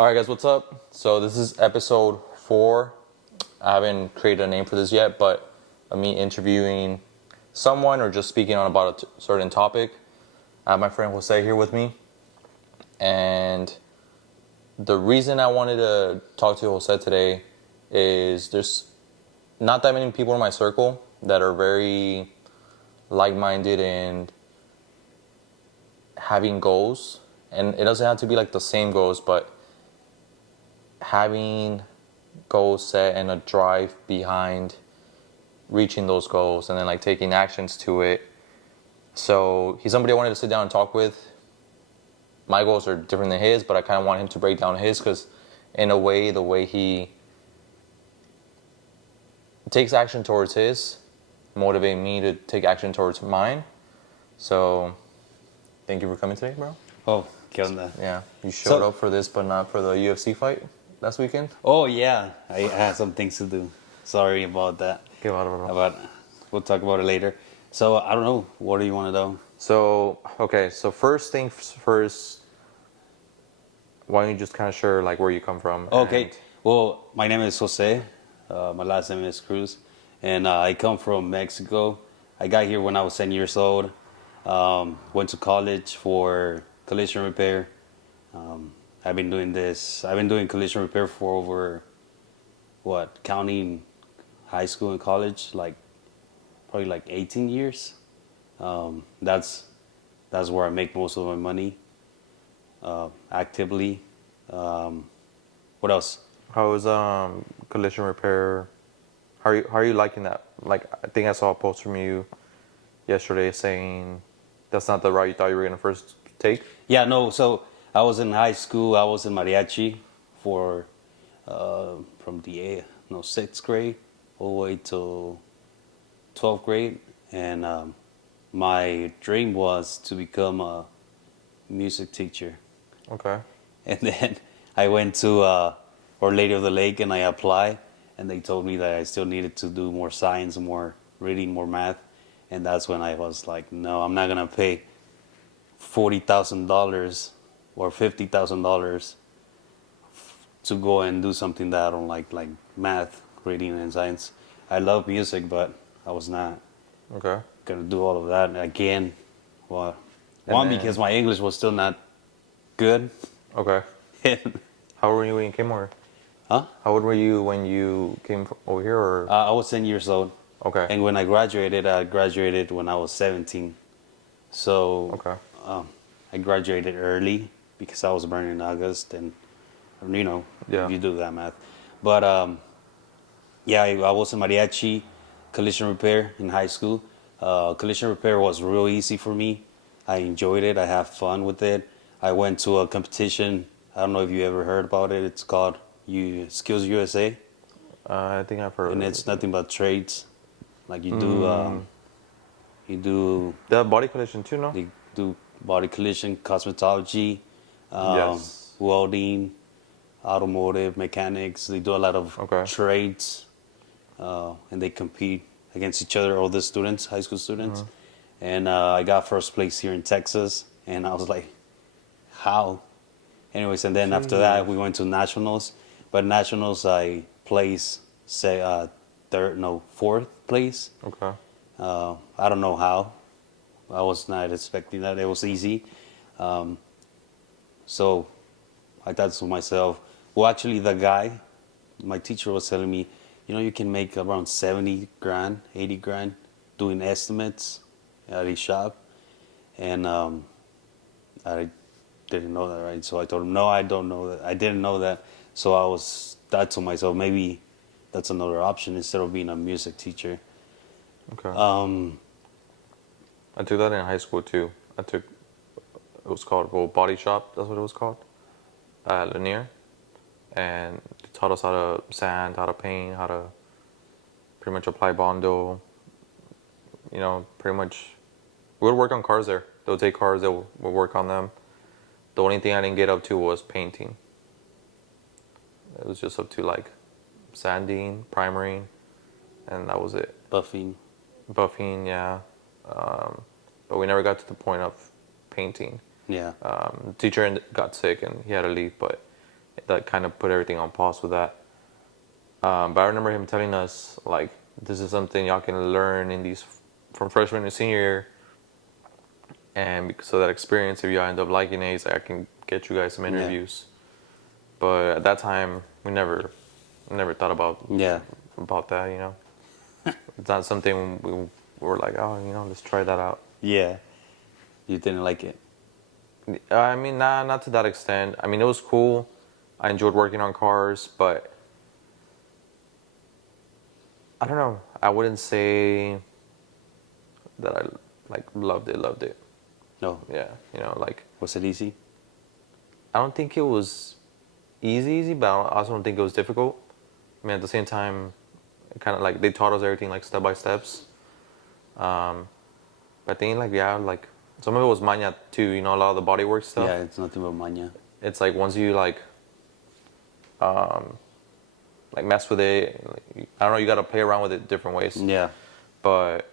All right, guys, what's up? So this is episode 4. I haven't created a name for this yet, but me interviewing someone or just speaking on about a certain topic. I have my friend Jose here with me, and the reason I wanted to talk to Jose today is there's not that many people in my circle that are very like-minded and having goals, and it doesn't have to be like the same goals, but having goals set and a drive behind reaching those goals and then like taking actions to it. So he's somebody I wanted to sit down and talk with. My goals are different than his, but I kind of want him to break down his, because in a way, the way he takes action towards his motivate me to take action towards mine. So thank you for coming today, bro. Oh, ¿qué onda? Yeah, you showed up for this, but not for the UFC fight last weekend. Oh, yeah. I had some things to do. Sorry about that. Qué bárbaro. We'll talk about it later. So, I don't know. What do you want to know? So, okay, so first things first, why don't you just kind of share like where you come from? Okay. Well, my name is Jose. My last name is Cruz. And I come from Mexico. I got here when I was 10 years old. Went to college for collision repair. I've been doing collision repair for over, counting high school and college, probably 18 years. That's where I make most of my money, actively. What else? How is collision repair? How are you liking that? Like, I think I saw a post from you yesterday saying that's not the route you thought you were gonna first take. Yeah, no. So I was in high school. I was in mariachi for from the 6th grade all the way to 12th grade, and my dream was to become a music teacher. Okay. And then I went to Our Lady of the Lake and I applied, and they told me that I still needed to do more science, more reading, more math, and that's when I was like, no, I'm not gonna pay $40,000 or $50,000 to go and do something that I don't like math, reading, and science. I love music, but I was not gonna do all of that again. Well, because my English was still not good. Okay. How old were you when you came over? Huh? How old were you when you came over here? Or I was 10 years old. Okay. And when I graduated when I was 17. So Okay. I graduated early because I was born in August, and you do that math. But yeah, I was in mariachi, collision repair in high school. Collision repair was real easy for me. I enjoyed it. I have fun with it. I went to a competition. I don't know if you ever heard about it. It's called Skills USA. I think I've heard. And it's nothing but trades. Like you do. They have body collision too, no? They do body collision, cosmetology, Yes. welding, automotive, mechanics. They do a lot of trades, and they compete against each other, all the students, high school students. And I got first place here in Texas, and I was like, how? Anyways, and then after that, we went to nationals. But nationals, I placed, fourth place. Okay. I don't know how. I was not expecting that. It was easy. So I thought to myself, well, actually, the guy, my teacher was telling me, you can make around 70 grand, 80 grand doing estimates at his shop. And I didn't know that, right? So I told him, no, I don't know that. I didn't know that. So I thought to myself, maybe that's another option instead of being a music teacher. Okay. I took that in high school too. It was called Body Shop. That's what it was called. At Lanier. And it taught us how to sand, how to paint, how to pretty much apply Bondo. Pretty much. We would work on cars there. They would take cars, they would work on them. The only thing I didn't get up to was painting. It was just up to like sanding, primering, and that was it. Buffing, yeah. But we never got to the point of painting. Yeah. The teacher got sick and he had to leave, but that kind of put everything on pause with that. But I remember him telling us like this is something y'all can learn in these from freshman to senior year, and because of that experience, if y'all end up liking it, he's like, I can get you guys some Yeah. interviews. But at that time, we never thought Yeah. about that. You know, it's not something we were like, oh, you know, let's try that out. Yeah. You didn't like it. I mean, not to that extent. I mean, it was cool. I enjoyed working on cars, but I don't know. I wouldn't say that I like loved it. Loved it. No. Yeah, you know, like Was it easy? I don't think it was easy, but I also don't think it was difficult. I mean, at the same time, kind of like they taught us everything like step by steps. But I think like yeah, like some of it was maña too. You know, a lot of the bodywork stuff. Yeah, it's nothing but maña. It's like once you like mess with it, like, I don't know. You got to play around with it different ways. Yeah. But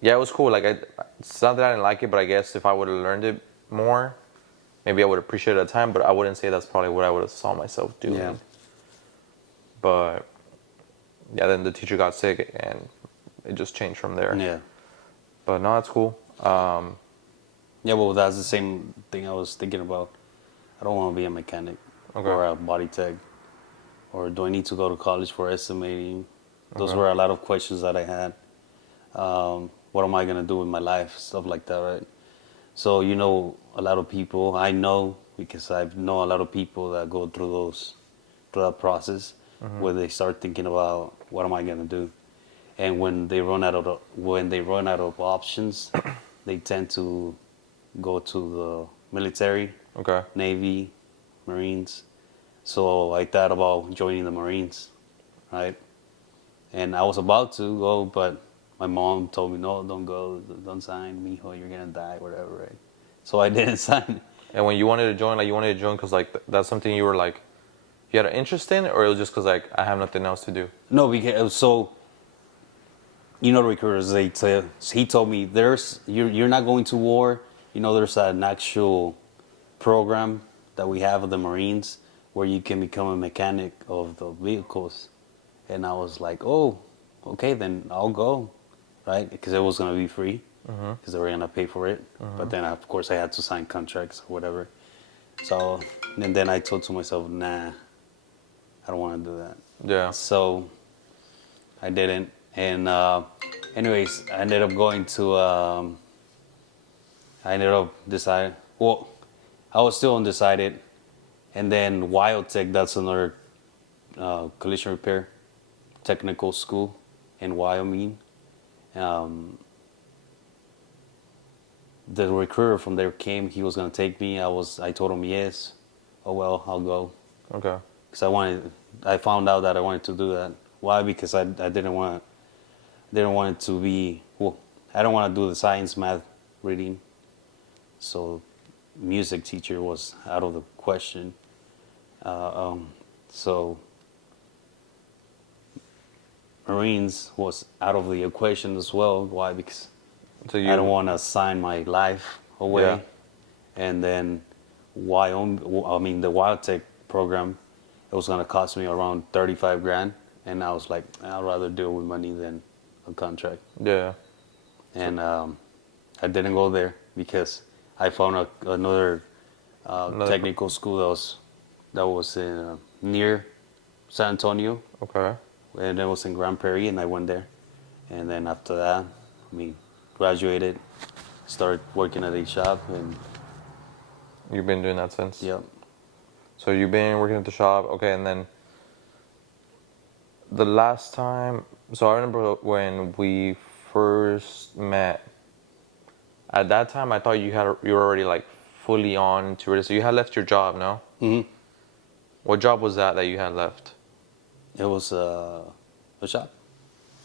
yeah, it was cool. Like it's not that I didn't like it, but I guess if I would have learned it more, maybe I would appreciate it at the time. But I wouldn't say that's probably what I would have saw myself doing. Yeah. But yeah, then the teacher got sick and it just changed from there. Yeah. But no, that's cool. Yeah, well, that's the same thing I was thinking about. I don't want to be a mechanic Okay. or a body tech. Or do I need to go to college for estimating? Those Okay. were a lot of questions that I had. What am I going to do with my life? Stuff like that, right? So, you know, a lot of people, I know because I know a lot of people that go through that process where they start thinking about what am I going to do? And when they run out of options, they tend to go to the military, Okay. Navy, Marines. So I thought about joining the Marines, right? And I was about to go, but my mom told me, no, don't go, don't sign, mijo, you're gonna die, whatever, right? So I didn't sign. And when you wanted to join, like you wanted to join because like that's something you were like you had an interest in, or it was just because like I have nothing else to do. No, because so you know the recruiters, he told me you're not going to war. You know, there's an actual program that we have of the Marines where you can become a mechanic of the vehicles. And I was like, oh, okay, then I'll go, right? Because it was going to be free because they were going to pay for it. But then, of course, I had to sign contracts or whatever. So, and then I told to myself, nah, I don't want to do that. Yeah. So I didn't. And anyways, I ended up going to, I ended up deciding, well, I was still undecided. And then Wild Tech, that's another collision repair technical school in Wyoming. The recruiter from there came. He was gonna take me. I told him yes. Oh well, I'll go. Okay. Because I found out that I wanted to do that. Why? Because I didn't want it to be. Well, I don't want to do the science, math, reading. So, music teacher was out of the question. So Marines was out of the equation as well. Why? Because So I don't want to sign my life away. Yeah. And then the Wild Tech program, it was going to cost me around 35 grand. And I was like, I'd rather deal with money than a contract. Yeah. And I didn't go there because I found another technical school that was near San Antonio. Okay. And it was in Grand Prairie, and I went there. And then after that, graduated, started working at a shop, and You've been doing that since. yep. So you've been working at the shop, okay, and then the last time. So I remember when we first met. At that time, I thought you were already like fully on to it. So you had left your job, no? Mm-hmm. What job was that you had left? It was a shop.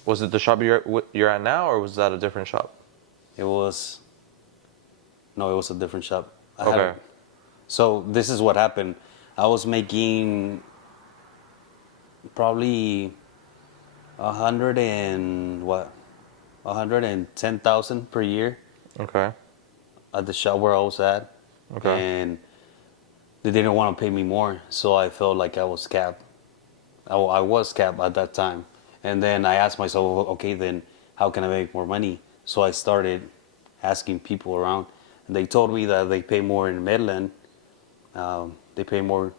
Was it the shop you're at now, or was that a different shop? It was a different shop. Okay. So this is what happened. I was making probably 110,000 per year Okay. at the shop where I was at. Okay. And they didn't want to pay me more, so I felt like I was capped. I was capped at that time, and then I asked myself, okay, then how can I make more money? So I started asking people around, and they told me that they pay more in Midland. They pay more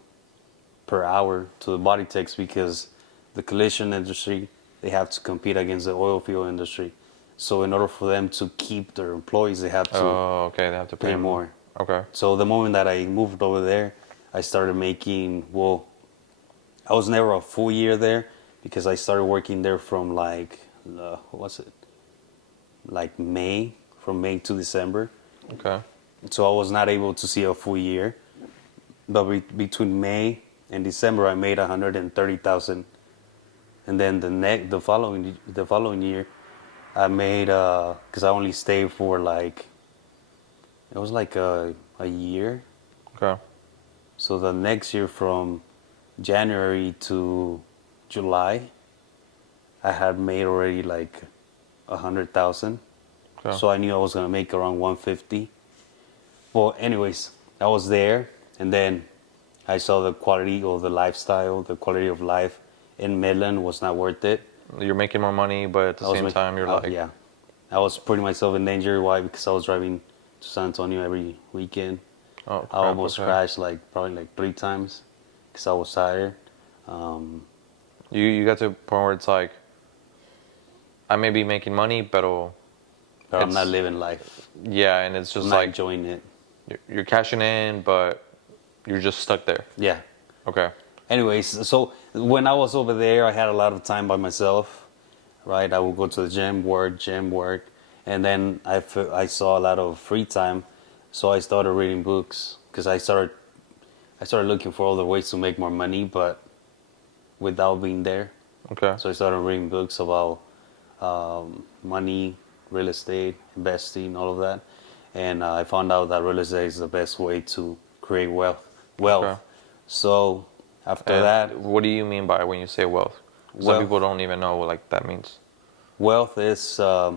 per hour to the body techs because the collision industry, they have to compete against the oil field industry. So in order for them to keep their employees, they have to Oh, okay. They have to pay pay them more. more. Okay. So the moment that I moved over there, I started making, well, I was never a full year there because I started working there from like, what was it? Like May, from May to December. Okay. So I was not able to see a full year. But between May and December, I made 130,000. And then the following year, I made because I only stayed for like it was like a year. Okay. So the next year from January to July, I had made already like 100,000. Okay. So I knew I was gonna make around 150. Well, anyways, I was there, and then I saw the quality of the lifestyle, the quality of life in Midland was not worth it. You're making more money, but at the I was same making, time, you're like, yeah, I was putting myself in danger. Why? Because I was driving to San Antonio every weekend. oh I crap. almost Okay. crashed like probably like 3 times because I was tired. You got to a point where it's like, I may be making money, but But I'm not it's living life. yeah, and it's I'm just not like enjoying it. you're cashing in, but you're just stuck there. Yeah. Okay. Anyways, so when I was over there, I had a lot of time by myself, right? I would go to the gym work, and then I saw a lot of free time, so I started reading books because I started looking for other ways to make more money, but without being there. Okay. So I started reading books about money, real estate, investing, all of that, and I found out that real estate is the best way to create wealth. Okay. So after And that, what do you mean by when you say wealth? Some people wealth don't even know what like that means. wealth is I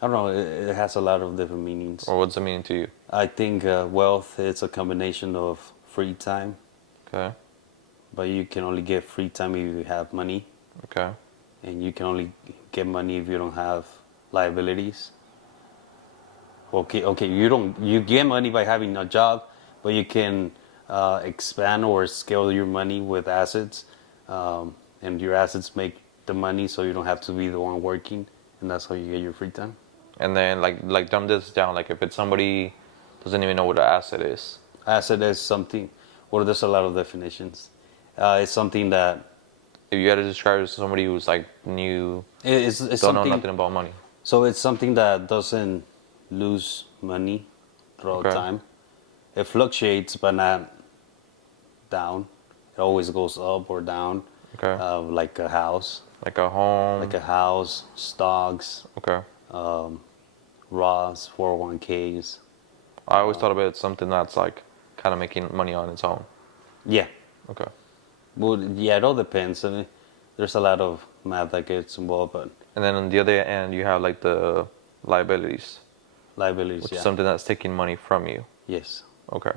don't know. It has a lot of different meanings. Or what's the meaning to you? I think wealth is a combination of free time, Okay. but you can only get free time if you have money, Okay. and you can only get money if you don't have liabilities. Okay. You get money by having a job, but you can expand or scale your money with assets, and your assets make the money, so you don't have to be the one working, and that's how you get your free time. And then like dumb this down. Like if it's somebody doesn't even know what an asset is. Asset is something. Well, there's a lot of definitions. It's something that If you had to describe it to somebody who's like new, it's don't know something. nothing about money. So it's something that doesn't lose money throughout Okay. time. It fluctuates, but not down. It always goes up or down, Okay. like a house, Like a home. stocks, Okay. Roths, 401ks. I always thought of it as something that's like kind of making money on its own. Yeah, Okay. well, yeah, it all depends. I mean, there's a lot of math that gets involved, but And then on the other end, you have like the liabilities, liabilities, which is yeah, something that's taking money from you. yes. Okay.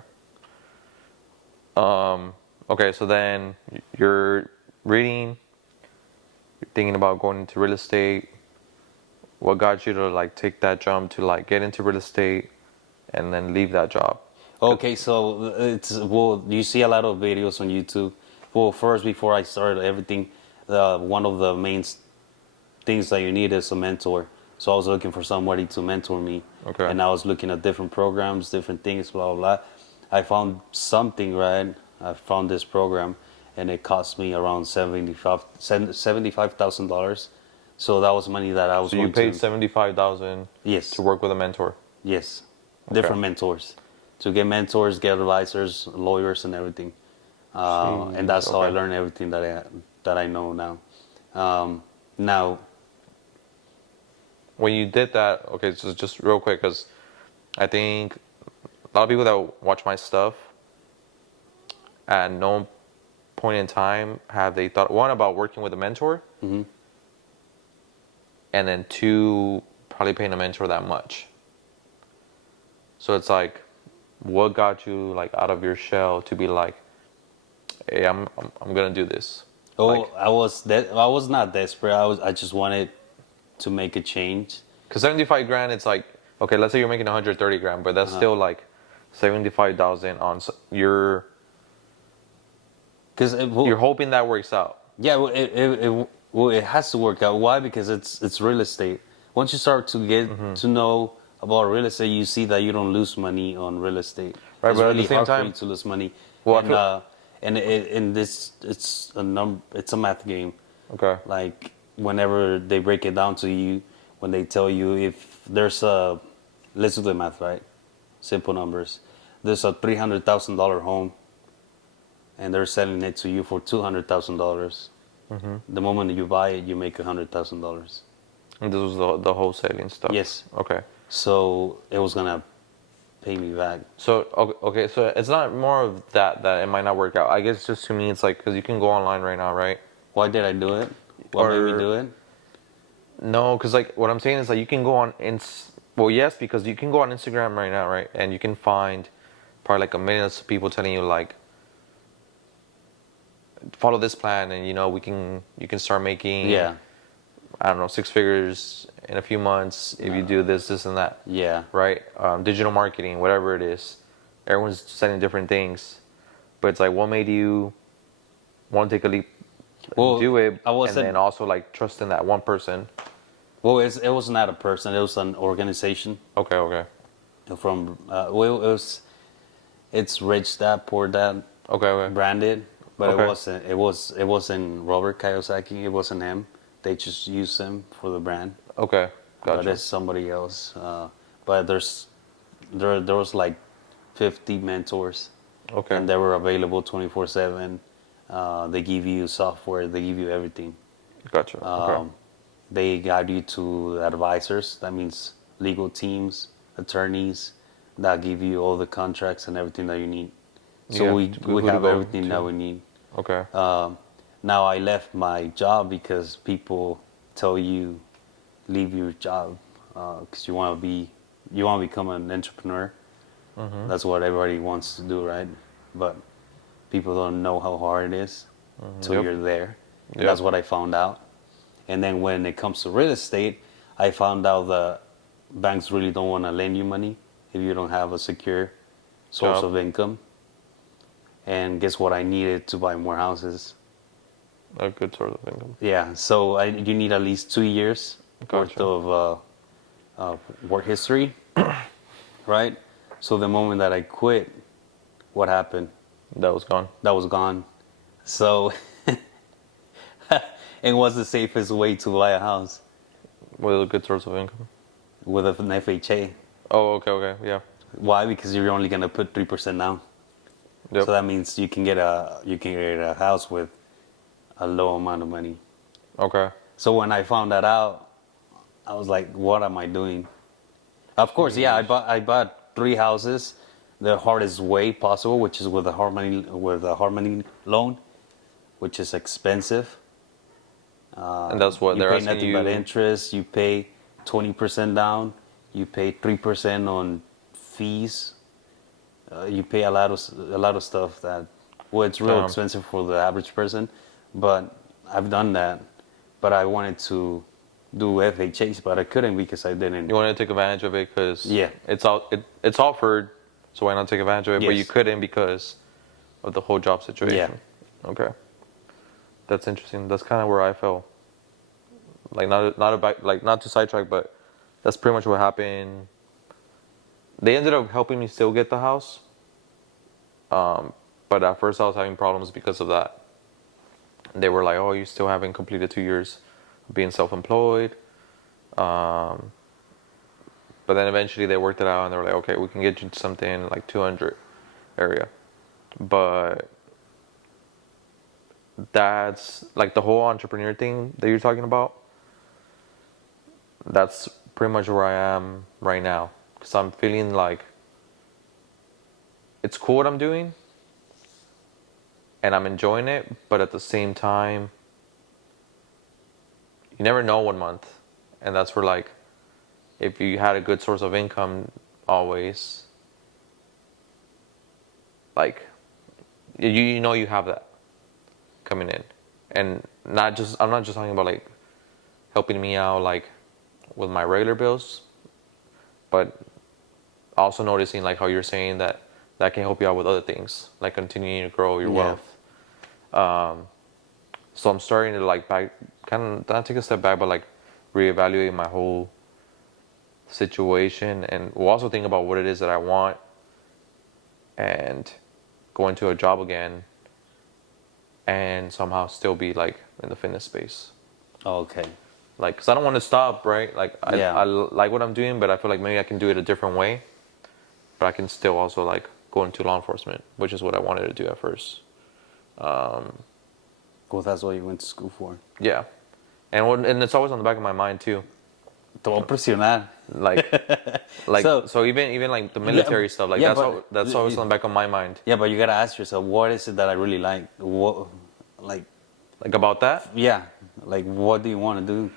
Okay, so then you're reading, you're thinking about going into real estate. What got you to like take that jump to like get into real estate and then leave that job? Okay, so you see a lot of videos on YouTube. Well, first, before I started everything, one of the main things that you need is a mentor. So I was looking for somebody to mentor me, Okay. and I was looking at different programs, different things, blah blah blah. I found something, right. I found this program, and it cost me around $75,000. So that was money that I was So you going paid to. 75,000 Yes, to work with a mentor. yes, Okay. different mentors, to get mentors, get advisors, lawyers, and everything. And Jeez, that's how I okay. learned everything that I know now. Now, When you did that, okay, so just real quick, because I think a lot of people that watch my stuff at no point in time have they thought one about working with a mentor, and then two probably paying a mentor that much. So it's like what got you like out of your shell to be like, hey, I'm gonna do this. Oh, Like, I was not desperate. I just wanted to make a change. cause 75 grand, it's like, okay, let's say you're making 130 grand, but that's still like 75,000 on Because you're hoping that works out. yeah, well, it has to work out. Why? Because it's real estate. Once you start to get to know about real estate, you see that you don't lose money on real estate. Right, It's but at the really same hard for time, you to lose money. well, I And feel it's a math game. okay. Like whenever they break it down to you, when they tell you if there's a, let's do the math, right? Simple numbers. There's a $300,000 home, and they're selling it to you for $200,000. The moment you buy it, you make $100,000. And this was the wholesaling stuff. Yes. Okay. So it was gonna pay me back. So okay, so it's not more of that it might not work out. I guess just to me, it's like because you can go online right now, right? Why did I do it? What made me do it? No, because like what I'm saying is like you can go on well, yes, because you can go on Instagram right now, right, and you can find probably like a million of people telling you like follow this plan, and you can start making Yeah, I don't know 6 figures in a few months if you do this and that, yeah. right? Digital marketing, whatever it is, everyone's saying different things, but it's like what made you want to take a leap, Well, do it, I and wasn't. then also like trust in that one person. Well, it was not a person. It was an organization Okay, okay, from. Well, it's Rich Dad Poor Dad okay, okay. branded, but Okay. it wasn't. It wasn't Robert Kiyosaki. It wasn't him. They just used him for the brand. Okay, But gotcha. it's somebody else. But there was like 50 mentors, Okay, and they were available 24/7. They give you software. They give you everything. gotcha. Okay, They guide you to advisors. That means legal teams, attorneys that give you all the contracts and everything that you need. So yeah. we Who to have go everything that to? we need. Okay, Now I left my job because people tell you leave your job because you want to become an entrepreneur. That's what everybody wants to do, right? But people don't know how hard it is till Yep. you're there. Yep. That's what I found out. And then when it comes to real estate, I found out that banks really don't want to lend you money if you don't have a secure source Job. of income. And guess what? I needed to buy more houses. A good source of income. Yeah, so you need at least 2 years worth Gotcha. of work history, right? So the moment that I quit, what happened? That was gone. That was gone. So, and what's the safest way to buy a house? With a good source of income. With an FHA. Oh, okay, okay, yeah. Why? Because you're only gonna put 3% down. Yep. So that means you can get a house with a low amount of money. Okay. So when I found that out, I was like, what am I doing? Of course, yeah, I bought 3 houses the hardest way possible, which is with a harmony loan, which is expensive. And that's what You they're pay asking nothing you. but interest. You pay 20% down. You pay 3% on fees. You pay a lot of stuff that, well, it's real Damn. expensive for the average person. But I've done that. But I wanted to do FHAs, but I couldn't because I didn't. You want to take advantage of it because Yeah. it's offered, so why not take advantage of it? But you Yes. couldn't because of the whole job situation. Okay. That's interesting. That's kind of where I fell. Like not about like not to sidetrack, but that's pretty much what happened. They ended up helping me still get the house, but at first I was having problems because of that. They were like, "Oh, you still haven't completed 2 years of being self-employed," but then eventually they worked it out and they were like, "Okay, we can get you something like 200 area," but that's like the whole entrepreneur thing that you're talking about. That's pretty much where I am right now because I'm feeling like it's cool what I'm doing and I'm enjoying it, but at the same time, you never know 1 month, and that's where like if you had a good source of income always, like you know you have that coming in, and not just I'm not just talking about like helping me out like with my regular bills, but also noticing like how you're saying that that can help you out with other things, like continuing to grow your Yeah. wealth. So I'm starting to like back, kind of not take a step back, but like reevaluate my whole situation, and we'll also think about what it is that I want, and go into a job again, and somehow still be like in the fitness space. Okay. Like, cause I don't want to stop, right? Like, Yeah. I like what I'm doing, but I feel like maybe I can do it a different way. But I can still also like go into law enforcement, which is what I wanted to do at first. Well, that's what you went to school for. Yeah, and it's always on the back of my mind too. Te voy a presionar. Like, so even like the military stuff, like yeah, that's always on the back of my mind. Yeah, but you gotta ask yourself, what is it that I really like? What, like, Like about that, yeah, like what do you want to do?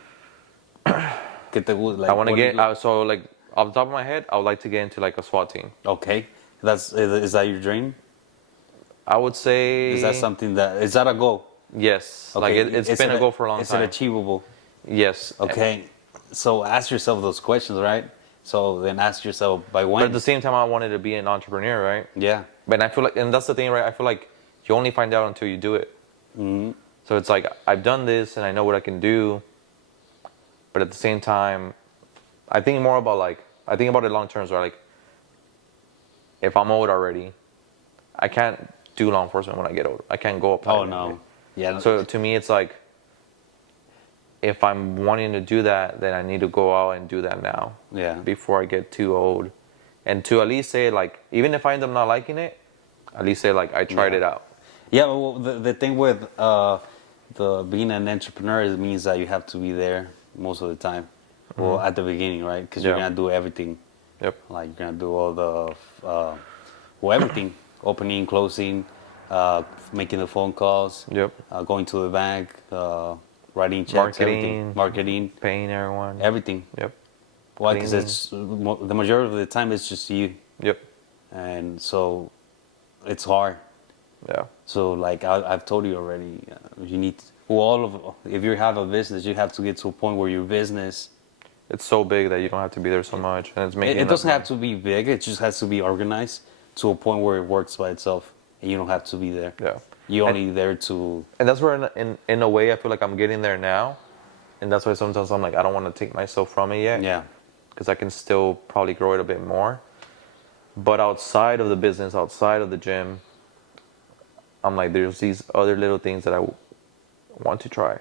Que te gusta, like, I want to what do get you- so like off the top of my head, I would like to get into like a SWAT team. Okay, is that your dream? I would say Is that something that is that a goal? yes. Like it's been a goal for a long Is time. it achievable? Yes. Okay, so ask yourself those questions, right? So then ask yourself by But when. at the same time, I wanted to be an entrepreneur, right? Yeah. But I feel like, and that's the thing, right? I feel like you only find out until you do it. Mm-hmm. So it's like I've done this and I know what I can do, but at the same time, I think more about like I think about it long term, right? Like if I'm old already, I can't do law enforcement when I get old. I can't go apply. Oh no. Yeah. So to me, it's like if I'm wanting to do that, then I need to go out and do that now. Yeah. Before I get too old, and to at least say like, even if I end up not liking it, at least say like I tried it out. Yeah, well, the thing with the being an entrepreneur is means that you have to be there most of the time. Well, at the beginning, right? Because you're Yeah. gonna do everything. Yep. Like you're gonna do all the well, everything, opening, closing, making the phone calls. Yep. Going to the bank, writing checks, everything, marketing, Paying everyone. everything. Yep. Why? Because Cleaning. it's the majority of the time it's just you, Yep. and so it's hard. Yeah. So like I've told you already, you need if you have a business, you have to get to a point where your business. It's so big that you don't have to be there so much, and it's making. It doesn't have to be big. It just has to be organized to a point where it works by itself, and you don't have to be there. Yeah. You're only there to. And that's where, in a way, I feel like I'm getting there now, and that's why sometimes I'm like, I don't want to take myself from it yet. Yeah. Because I can still probably grow it a bit more. But outside of the business, outside of the gym, I'm like, there's these other little things that I want to try.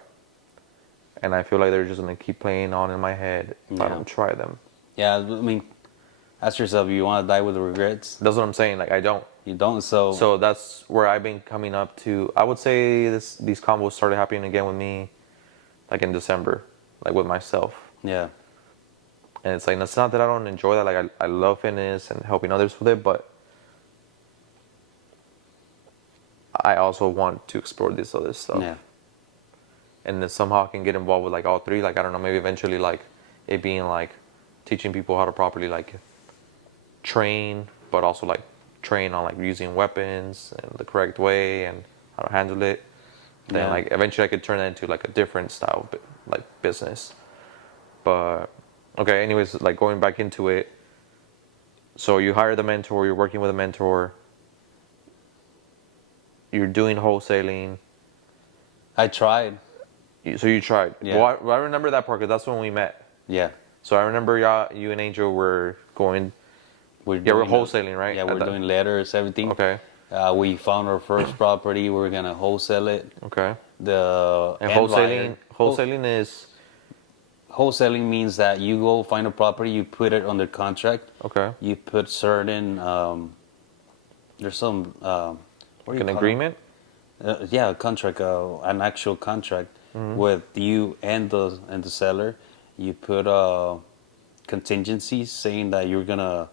And I feel like they're just going to keep playing on in my head if I Yeah. don't try them. Yeah, I mean, ask yourself, you want to die with regrets? That's what I'm saying. Like, I don't. You don't. So. So that's where I've been coming up to. I would say these combos started happening again with me, like in December, like with myself. Yeah. And it's like, it's not that I don't enjoy that. Like, I love fitness and helping others with it, but I also want to explore this other stuff. Yeah. And then somehow I can get involved with like all three. Like, I don't know, maybe eventually like it being like teaching people how to properly like train, but also like train on like using weapons and the correct way and how to handle it. Then Yeah. like eventually I could turn that into like a different style of like business. But okay, anyways, like going back into it. So you hire the mentor, you're working with a mentor, you're doing wholesaling. I tried. So you tried. Yeah. Well, I remember that part because that's when we met. Yeah. So I remember you and Angel were going. We're Yeah, we're doing wholesaling, right? Yeah, At we're that- doing letters, everything. Okay. We found our first property. We're gonna wholesale it. Okay. The And end wholesaling is wholesaling means that you go find a property, you put it under contract. okay. You put certain there's some what do you Like an call it? agreement. Yeah, a contract, an actual contract Mm-hmm. with you and the seller. You put contingencies saying that you're gonna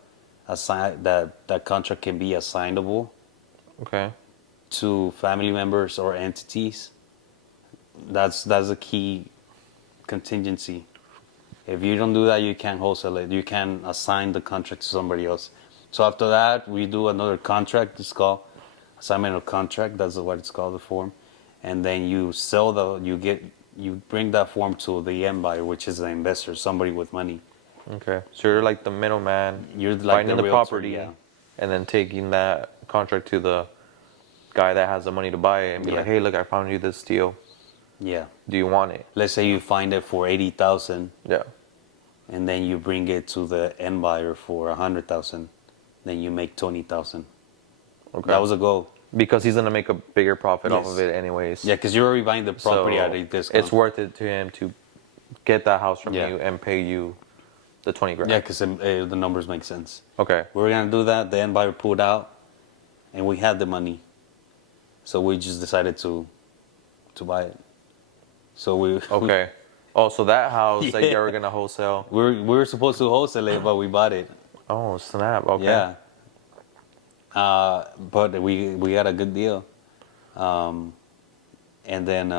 assign that contract can be assignable Okay. to family members or entities. That's a key contingency. If you don't do that, you can't wholesale it. You can assign the contract to somebody else. So after that, we do another contract. It's called assignment of contract. That's what it's called, the form. And then you sell you bring that form to the end buyer, which is the investor, somebody with money. Okay. So you're like the middleman, You're like finding the the realtor, property, yeah. and then taking that contract to the guy that has the money to buy it and be Yeah. like, hey, look, I found you this deal. Yeah. Do you want it? Let's say you find it for 80,000, Yeah. and then you bring it to the end buyer for 100,000. Then you make 20,000. Okay. That was a goal. Because he's gonna make a bigger profit off of Yes. it anyways. Yeah, because you're already buying the property So at a discount. it's worth it to him to get that house from Yeah. you and pay you the 20 grand. Yeah, because the numbers make sense. Okay. We were gonna do that. The end buyer pulled out, and we had the money, so we just decided to buy it. So we Okay. Oh, so that house that you Yeah. were gonna wholesale. we were supposed to wholesale it, but we bought it. Oh, snap. Okay. Yeah. But we got a good deal. And then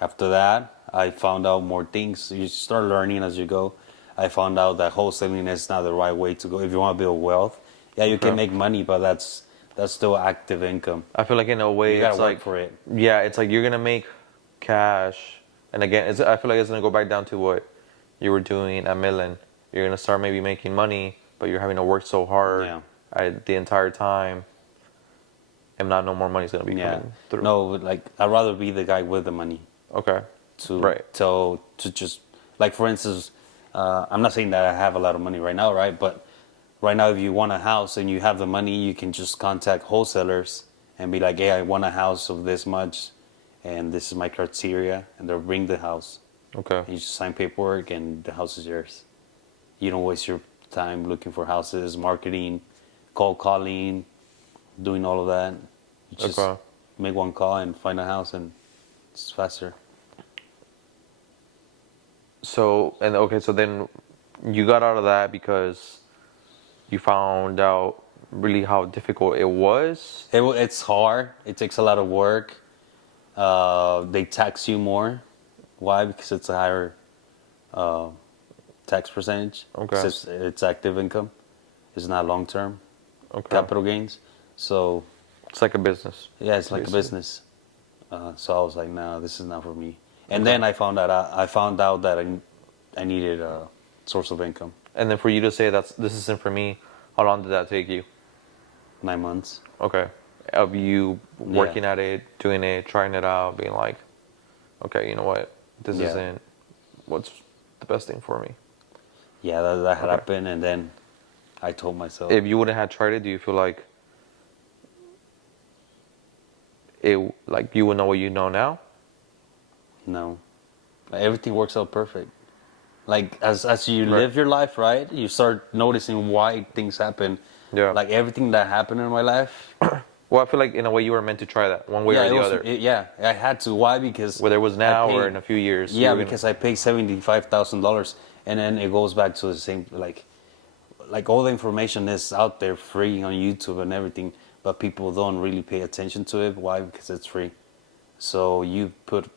after that, I found out more things. You start learning as you go. I found out that wholesaling is not the right way to go. If you want to build wealth, yeah, you can Okay. make money, but that's still active income. I feel like in a way You gotta it's work like for it. yeah, it's like you're gonna make cash, and again, I feel like it's gonna go back down to what you were doing at Midland. You're gonna start maybe making money, but you're having to work so hard Yeah. the entire time, and not no more money's gonna be Yeah. coming through. No, like I'd rather be the guy with the money Okay. to Right. to just like for instance, I'm not saying that I have a lot of money right now, right? But right now, if you want a house and you have the money, you can just contact wholesalers and be like, "Hey, I want a house of this much, and this is my criteria," and they'll bring the house. Okay. And you just sign paperwork, and the house is yours. You don't waste your time looking for houses, marketing, cold calling, doing all of that. You just Okay. make one call and find a house, and it's faster. So and okay, so then you got out of that because you found out really how difficult it was. It's hard. It takes a lot of work. They tax you more. Why? Because it's a higher tax percentage. Okay. 'Cause it's active income. It's not long term Okay. capital gains. So It's like a business. yeah, it's like a Basically. business. So I was like, nah, this is not for me. And then I found out that I needed a source of income. And then for you to say this isn't for me, how long did that take you? 9 months. Okay. Of you working at it, doing it, trying it out, being like, okay, you know what? This Yeah. isn't what's the best thing for me. Yeah, that Okay. happened, and then I told myself, If you wouldn't have tried it, do you feel like you would know what you know now? no, like, everything works out perfect. Like as you Right. live your life, right? You start noticing why things happen. Yeah. Like everything that happened in my life. Well, I feel like in a way you were meant to try that one way yeah, or the it was, other, yeah, I had to. Why? Because whether it was I now or paid- in a few years. you Yeah, were gonna- because I paid $75,000, and then it goes back to the same like all the information is out there free on YouTube and everything, but people don't really pay attention to it. Why? Because it's free. So you put,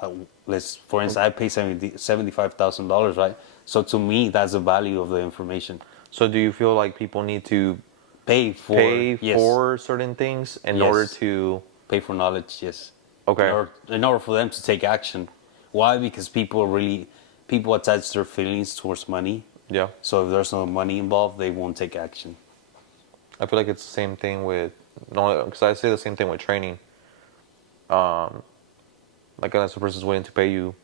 for instance, I pay $75,000, right? So to me, that's the value of the information. So do you feel like people need to Pay for yes. for certain things in Yes. order to? Pay for knowledge, yes. Okay. In order for them to take action. Why? Because people attach their feelings towards money. Yeah. So if there's no money involved, they won't take action. I feel like it's the same thing with no, because I say the same thing with training. Like unless a person's willing to pay you,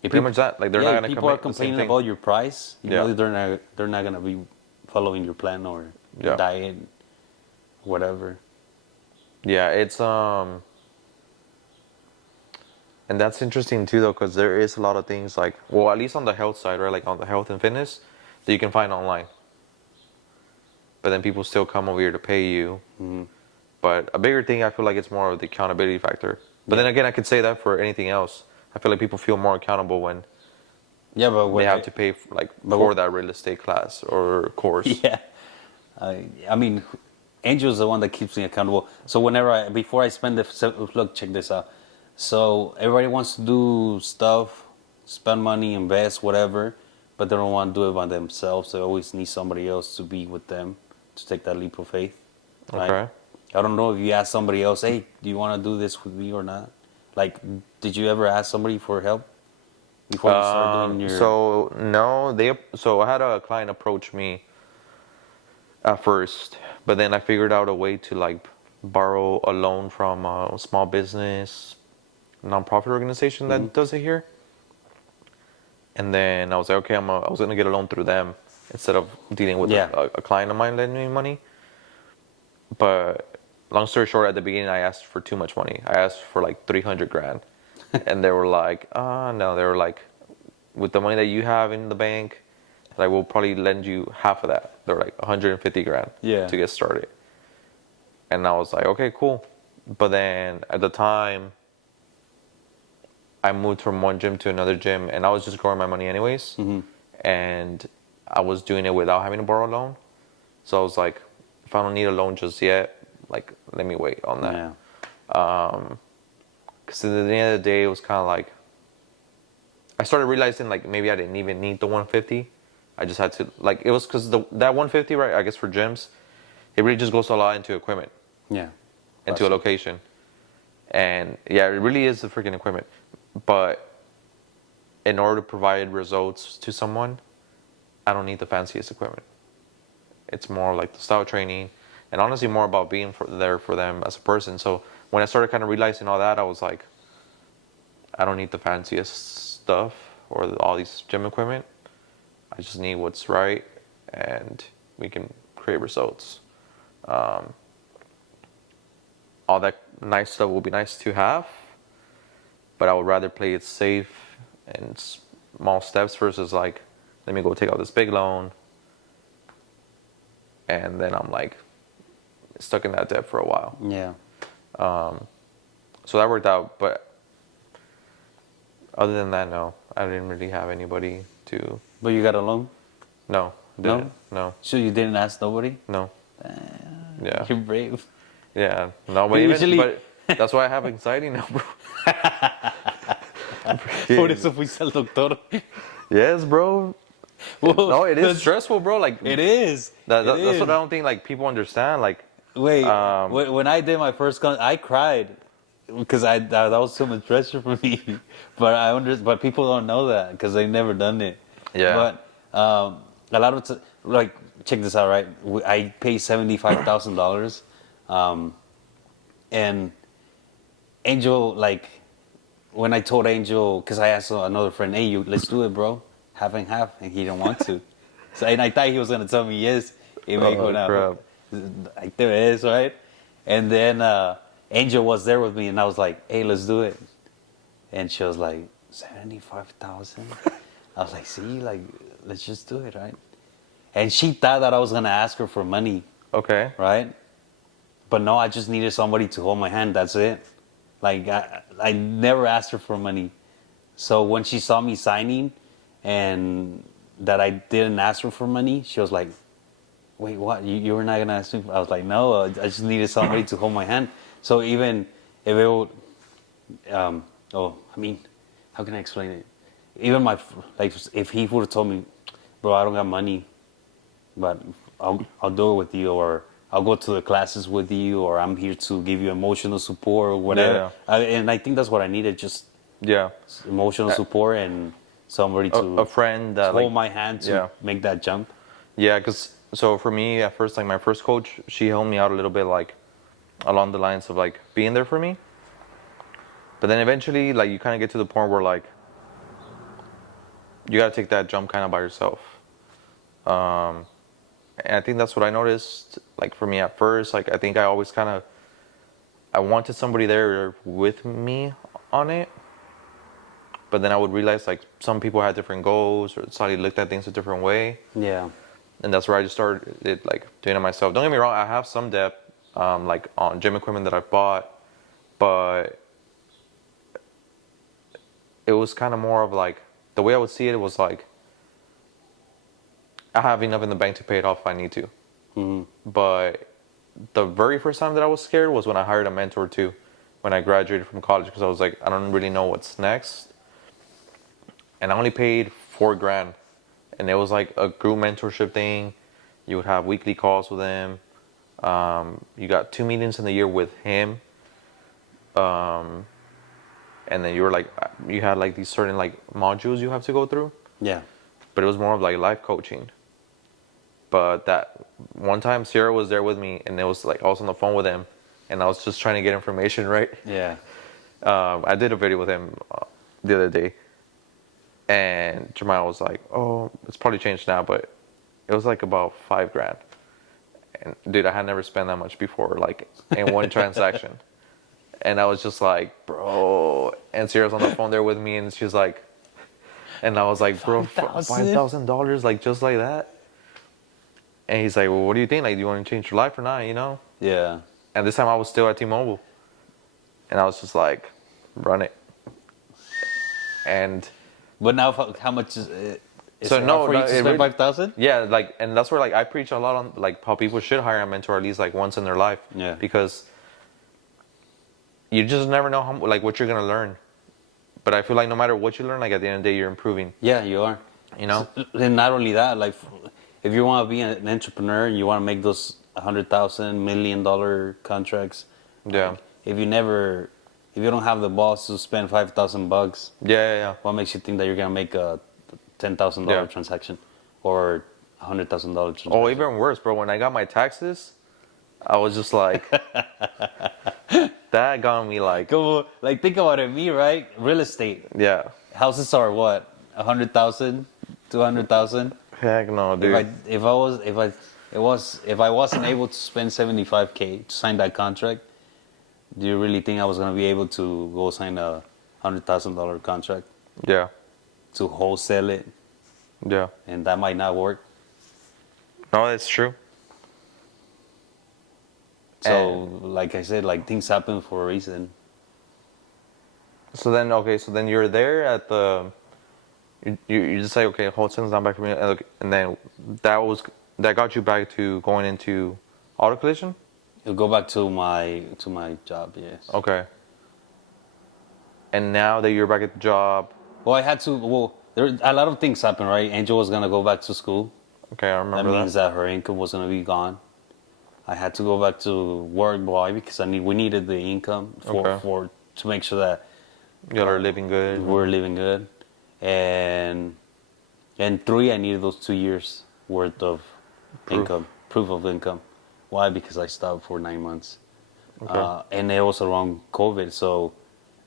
pretty much that. Like they're not gonna people are commit the same complaining thing. about your price. You know, Yeah. they're not gonna be following your plan or Yeah. diet, whatever. Yeah, it's and that's interesting too though, because there is a lot of things like, well, at least on the health side, right? Like on the health and fitness, that you can find online. But then people still come over here to pay you. Mm-hmm. But a bigger thing, I feel like it's more of the accountability factor. But then again, I could say that for anything else. I feel like people feel more accountable when Yeah, but they when have to pay but for what- that real estate class or course. Yeah, I mean, Angel's the one that keeps me accountable. So before I spend look, check this out. So everybody wants to do stuff, spend money, invest, whatever, but they don't want to do it by themselves. They always need somebody else to be with them to take that leap of faith. right? Okay. I don't know if you ask somebody else, hey, do you want to do this with me or not? Like, did you ever ask somebody for help before you start doing your? So no, so I had a client approach me at first, but then I figured out a way to like borrow a loan from a small business nonprofit organization Hmm. that does it here. And then I was like, okay, I was gonna get a loan through them instead of dealing with Yeah. a client of mine lending me money. But long story short, at the beginning, I asked for too much money. I asked for like 300 grand, and they were like, no, they were like, with the money that you have in the bank, like we'll probably lend you half of that. They were like 150 grand Yeah. to get started. And I was like, okay, cool. But then at the time, I moved from one gym to another gym, and I was just growing my money anyways. Hmm. And I was doing it without having to borrow a loan. So I was like, if I don't need a loan just yet, like let me wait on that. Yeah. Because at the end of the day, it was kind of like I started realizing like maybe I didn't even need the 150. I just had to like it was because that 150, right? I guess for gyms, it really just goes a lot into equipment, Yeah. into a location, and yeah, it really is the freaking equipment. But in order to provide results to someone, I don't need the fanciest equipment. It's more like the style training, and honestly, more about being there for them as a person. So when I started kind of realizing all that, I was like, I don't need the fanciest stuff or all these gym equipment. I just need what's right, and we can create results. All that nice stuff will be nice to have, but I would rather play it safe and small steps versus like, let me go take out this big loan, and then I'm like stuck in that debt for a while. Yeah. So that worked out, but other than that, no, I didn't really have anybody to. But you got a loan? No, No? no, So you didn't ask nobody? no. Yeah, You're brave. yeah. No, but Usually- but that's why I have anxiety now, bro. Por eso fuiste al doctor. Yes, bro. Well, No, it is that's- stressful, bro. Like It is. That's It what I is. don't think like people understand. Like, Wait, Um, when I did my first I cried because that was so much pressure for me. But people don't know that because they've never done it. Yeah. But a lot of like, check this out, right? I pay $75,000, and Angel, like, when I told Angel, because I asked another friend, hey, let's do it, bro, half and half, and he didn't want to. So, and I thought he was gonna tell me yes. Y me dijo, no, crap. ahí te ves, right? And then Angel was there with me, and I was like, hey, let's do it. And she was like, 75,000. I was like, see, like, let's just do it, right? And she thought that I was gonna ask her for money, Okay. right? But no, I just needed somebody to hold my hand. That's it. Like, I never asked her for money. So when she saw me signing and that I didn't ask her for money, she was like, wait, what? You were not going to ask me? I was like, no, I just needed somebody to hold my hand. So even if it would, I mean, how can I explain it? Even like, if he would have told me, bro, I don't got money, but I'll do it with you, or I'll go to the classes with you, or I'm here to give you emotional support or whatever. And I think that's what I needed, just Yeah. emotional support and somebody to A friend that hold like, my hand to make that jump. yeah, because so for me at first, like my first coach, she helped me out a little bit, like along the lines of like being there for me. But then eventually, like you kind of get to the point where like you got to take that jump kind of by yourself. And I think that's what I noticed. Like for me at first, like I think I always kind of I wanted somebody there with me on it. But then I would realize like some people had different goals or slightly looked at things a different way. Yeah. And that's where I just started like doing it myself. Don't get me wrong, I have some debt, like on gym equipment that I bought, but it was kind of more of like the way I would see it was like I have enough in the bank to pay it off if I need to. Mm-hmm. But the very first time that I was scared was when I hired a mentor too, when I graduated from college, because I was like, I don't really know what's next, and I only paid $4,000, and it was like a group mentorship thing. You would have weekly calls with them. You got 2 meetings in the year with him, and then you had like these certain like modules you have to go through, Yeah. but it was more of like life coaching. But that one time Sierra was there with me, and it was like I was on the phone with him, and I was just trying to get information, right? Yeah. I did a video with him the other day, and Jamal was like, "Oh, it's probably changed now, but it was like about $5,000." And dude, I had never spent that much before, like in one transaction. And I was just like, "Bro," and Sierra's on the phone there with me, and she's like, and I was like, "Bro, 5,000? $5,000, like just like that." And he's like, "Well, what do you think? Like, do you want to change your life or not? You know?" Yeah. And this time I was still at T-Mobile, and I was just like, "Run it." And But now, how much is so it hard no, for no, you to it spend really, 5,000? yeah, like, and that's where like I preach a lot on like how people should hire a mentor at least like once in their life, Yeah. because you just never know how like what you're gonna learn. But I feel like no matter what you learn, like at the end of the day, you're improving. Yeah, you are. You know? And not only that, like, if you want to be an entrepreneur and you want to make those $100,000 $1 million contracts, Yeah. like, if you don't have the balls to spend $5,000, Yeah. what makes you think that you're gonna make a $10,000 Yeah. transaction or $100,000 transaction? Oh, even worse, bro. When I got my taxes, I was just like, that got me like, Go, like, think about it, me, right? Real estate. yeah. Houses are what? 100,000, 200,000. Heck no, dude. If I wasn't able to spend 75K to sign that contract, do you really think I was gonna be able to go sign a $100,000 contract Yeah. to wholesale it? Yeah. And that might not work. No, that's true. So, like I said, like, things happen for a reason. So then you're there at the, you just say, okay, wholesaling's not back for me, and then that got you back to going into auto collision? It'll go back to my job, yes. Okay. And now that you're back at the job, Well, I had to. Well, there a lot of things happened, right? Angel was gonna go back to school. okay, I That remember means that. that her income was gonna be gone. I had to go back to work. Why? Because we needed the income Okay. to make sure that Y'all are living good. we're living good. And 3, I needed those 2 years worth of income, proof of income. Why? Because I stopped for 9 months. Okay. And it was around COVID, so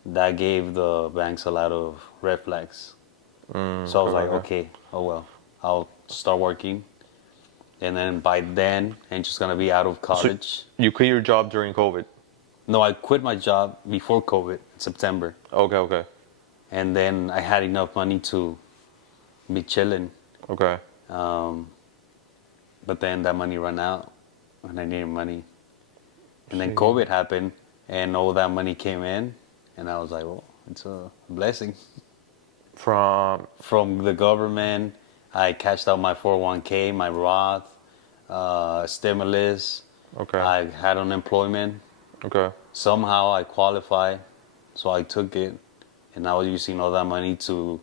that gave the banks a lot of red flags. So I was like, okay, oh well, I'll start working. And then by then, Angel's gonna be out of college. You quit your job during COVID. No, I quit my job before COVID in September. Okay. And then I had enough money to be chilling. Okay. But then that money ran out and I needed money. And then COVID happened and all that money came in. And I was like, well, it's a blessing. From the government, I cashed out my 401k, my Roth, stimulus. Okay. I had unemployment. Okay. Somehow I qualified, so I took it. And I was using all that money to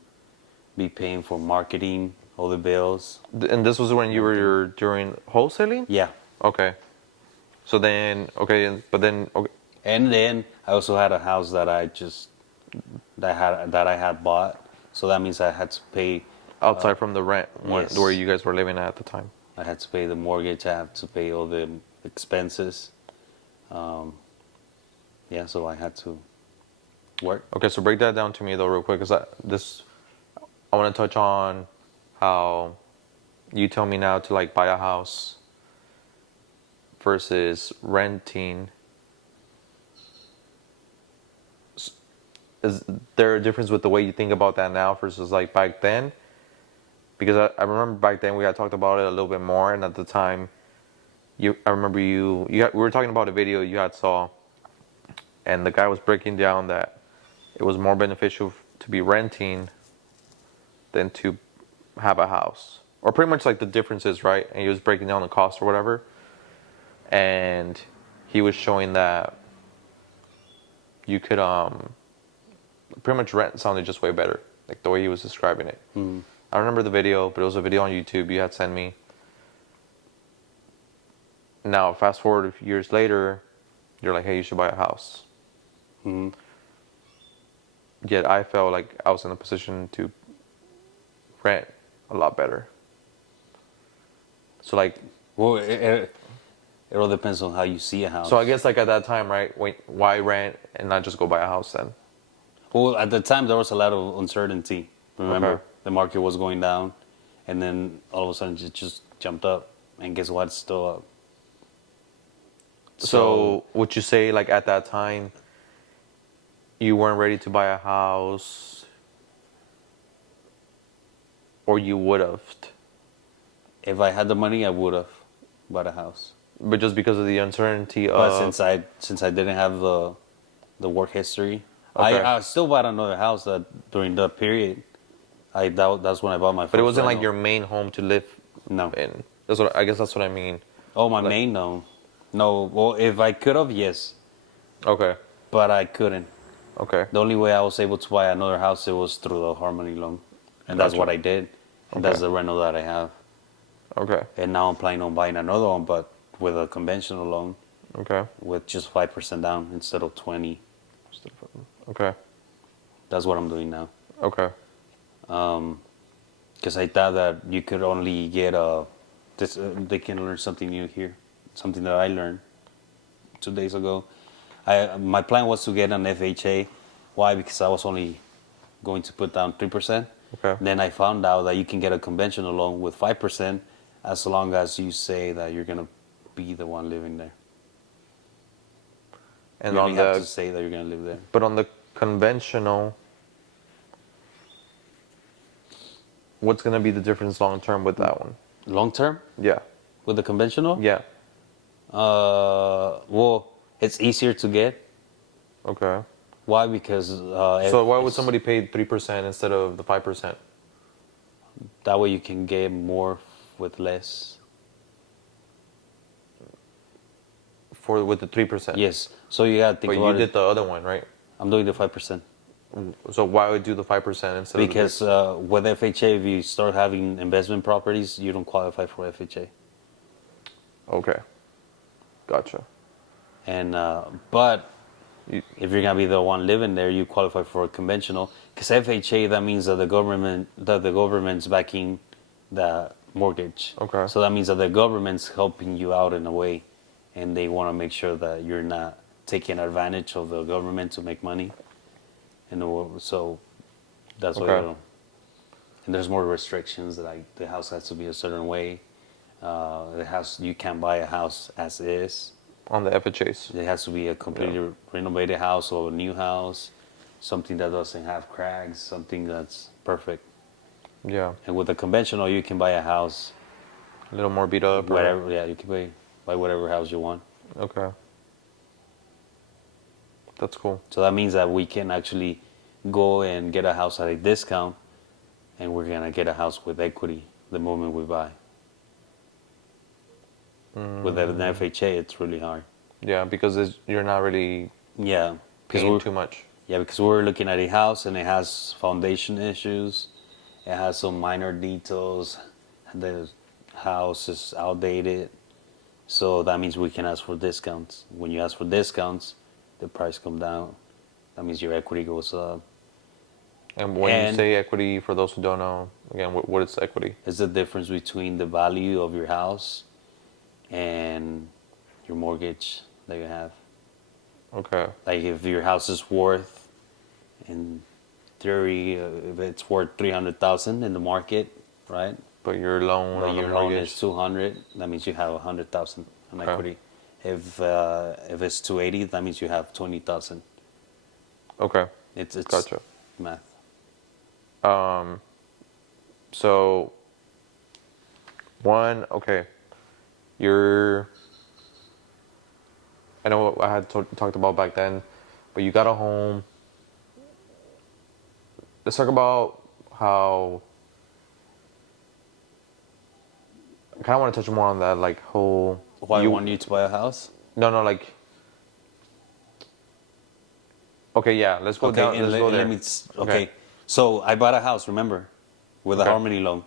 be paying for marketing, all the bills. And this was when you were during wholesaling? Yeah. Okay. So then, okay. And then I also had a house that I had bought. So that means I had to pay. Outside from the rent yes. where you guys were living at the time. I had to pay the mortgage. I had to pay all the expenses. So I had to work. Okay, so break that down to me though, real quick, because I want to touch on how you tell me now to like buy a house versus renting. Is there a difference with the way you think about that now versus like back then? Because I remember back then we had talked about it a little bit more, and at the time, I remember we were talking about a video you had saw, and the guy was breaking down that it was more beneficial to be renting than to have a house, or pretty much like the differences, right? And he was breaking down the cost or whatever, and he was showing that you could pretty much rent sounded just way better, like the way he was describing it. I don't remember the video, but it was a video on YouTube you had sent me. Now, fast forward a few years later, you're like, hey, you should buy a house. Hmm. Yet I felt like I was in a position to rent a lot better. So like, Well, it all depends on how you see a house. so I guess like at that time, right? Wait, why rent and not just go buy a house then? Well, at the time there was a lot of uncertainty. Remember, Okay. the market was going down, and then all of a sudden it just jumped up. And guess what? It's still up. So would you say like at that time you weren't ready to buy a house, or you would have, if I had the money, I would have bought a house. but just because of the uncertainty But of since I didn't have the work history, Okay. I still bought another house that during that period. That's when I bought my first. but it wasn't like rental. your main home to live No. in. That's what I guess that's what I mean. Oh, my Like- main no. No, well, if I could have, yes, Okay. but I couldn't. Okay. The only way I was able to buy another house it was through the Harmony loan, and that's Gotcha. what I did. And that's Okay. the rental that I have. Okay. And now I'm planning on buying another one, but with a conventional loan Okay. with just 5% down instead of 20. Okay. That's what I'm doing now. Okay. Because I thought that you could only get they can learn something new here, something that I learned 2 days ago. My plan was to get an FHA. Why? Because I was only going to put down 3%. Okay. Then I found out that you can get a conventional loan with 5% as long as you say that you're gonna be the one living there. And You on only have to the say that you're gonna live there. but on the conventional, what's gonna be the difference long term with that one? Long term Yeah. with the conventional, Yeah. well, it's easier to get. Okay. Why? Because So why would somebody pay 3% instead of the 5%? that way you can get more with less. For with the 3%? Yes. So you gotta think But you about did it. the other one, right? I'm doing the 5%. So why would you do the 5% instead Because of with FHA, if you start having investment properties, you don't qualify for FHA. the Okay. Gotcha. And but You, if you're gonna be the one living there, you qualify for a conventional. Because FHA, that means that the government's backing the mortgage. Okay. So that means that the government's helping you out in a way, and they want to make sure that you're not taking advantage of the government to make money. And so that's why. Okay. And there's more restrictions. Like the house has to be a certain way. The house you can't buy a house as is. on the FHAs. It has to be a completely renovated house or a new house, something that doesn't have cracks, something that's perfect. Yeah. And with a conventional, you can buy a house, A little more beat up. or- whatever. Yeah, you can buy whatever house you want. Okay. That's cool. So that means that we can actually go and get a house at a discount, and we're gonna get a house with equity the moment we buy. With an FHA, it's really hard. Yeah, because you're not really Yeah, because paying we're too much. Yeah, because we're looking at a house and it has foundation issues. It has some minor details. The house is outdated. So that means we can ask for discounts. When you ask for discounts, the price come down. That means your equity goes up. And when And- you say equity, for those who don't know, again, what is equity? It's the difference between the value of your house and your mortgage that you have. Okay. Like if your house is worth, in theory, if it's worth 300,000 in the market, right? But your loan But on the your loan mortgage. is 200. That means you have 100,000 in Okay. equity. If it's 280, that means you have 20,000. Okay. It's Gotcha. math. So, okay, you're. I know what I had talked about back then, but you got a home. Let's talk about how. I kind of want to touch more on that, like whole. Why I want you to buy a house? No, like. Okay, yeah, let's go down. and Let's go there. okay. So I bought a house, remember, with a Okay. Harmony loan.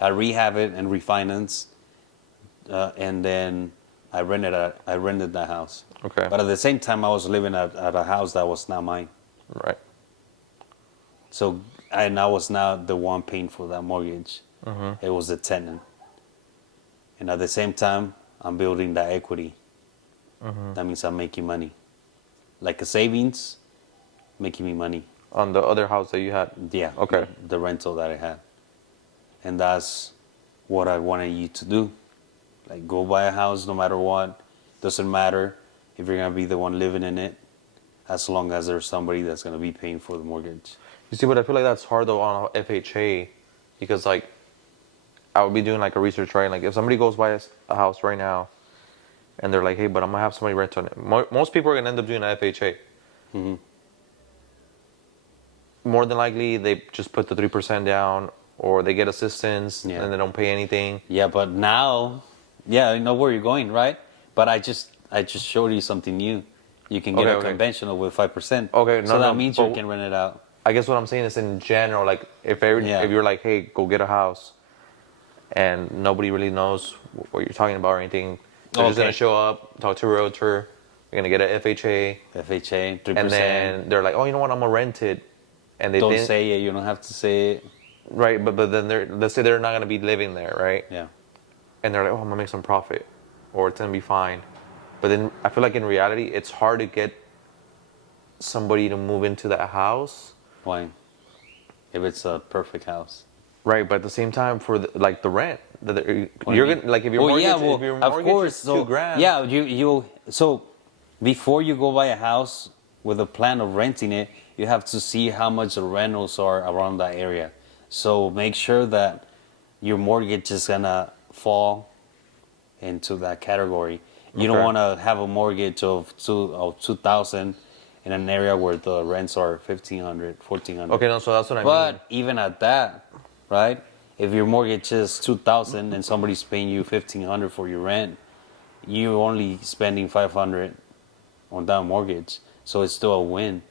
I rehab it and refinance, and then I rented that house. Okay. But at the same time, I was living at a house that was not mine. Right. So and I was not the one paying for that mortgage. It was the tenant. And at the same time, I'm building that equity. That means I'm making money. Like a savings, making me money. On the other house that you had. Yeah. Okay. The rental that I had. And that's what I wanted you to do. Like, go buy a house no matter what. Doesn't matter if you're going to be the one living in it, as long as there's somebody that's going to be paying for the mortgage. You see, but I feel like that's hard though on FHA, because like I would be doing like a research, right? Like if somebody goes buy a house right now, and they're like, hey, but I'm gonna have somebody rent on it. Most people are gonna end up doing an FHA. More than likely, they just put the 3% down, or they get assistance and they don't pay anything. Yeah, but now, I know where you're going, right? But I just showed you something new. You can get a conventional with 5%. Okay, so that means you can rent it out. I guess what I'm saying is in general, like if you're like, hey, go get a house, and nobody really knows what you're talking about or anything, they're just gonna show up, talk to a realtor, you're gonna get an FHA, 3%, and then they're like, oh, you know what, I'm gonna rent it, and they don't say it. You don't have to say it. Right, but then let's say they're not gonna be living there, right? Yeah. And they're like, oh, I'm gonna make some profit, or it's gonna be fine. But then I feel like in reality, it's hard to get somebody to move into that house. Why? If it's a perfect house. Right, but at the same time, for the rent, you're gonna like if your mortgage, if your mortgage is $2,000. Yeah, you so before you go buy a house with a plan of renting it, you have to see how much the rentals are around that area. So make sure that your mortgage is gonna fall into that category. You don't want to have a mortgage of 2,000 in an area where the rents are 1,500, 1,400. Okay, no, so that's what I mean. But even at that, right? If your mortgage is 2,000 and somebody's paying you 1,500 for your rent, you're only spending 500 on that mortgage. So it's still a win.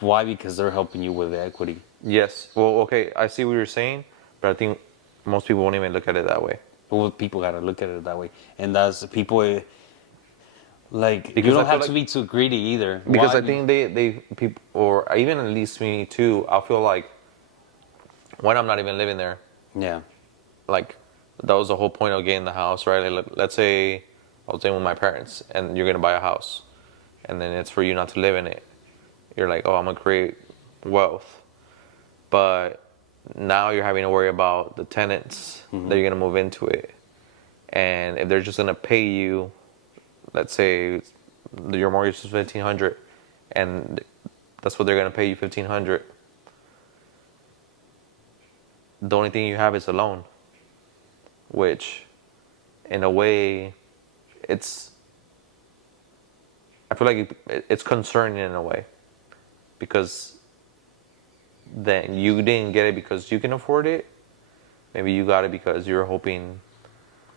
Why? Because they're helping you with the equity. Yes. Well, okay, I see what you're saying, but I think most people won't even look at it that way. Well, people gotta look at it that way, and that's people. Like, because you don't have to be too greedy either. Because I think they people, or even at least me too, I feel like when I'm not even living there. Yeah. Like, that was the whole point of getting the house, right? Like, let's say I was living with my parents and you're gonna buy a house, and then it's for you not to live in it. You're like, oh, I'm gonna create wealth, but now you're having to worry about the tenants that you're gonna move into it, and if they're just gonna pay you, let's say your mortgage is $1,500, and that's what they're gonna pay you, $1,500. The only thing you have is a loan, which, in a way, I feel like it's concerning in a way, because then you didn't get it because you can afford it. Maybe you got it because you're hoping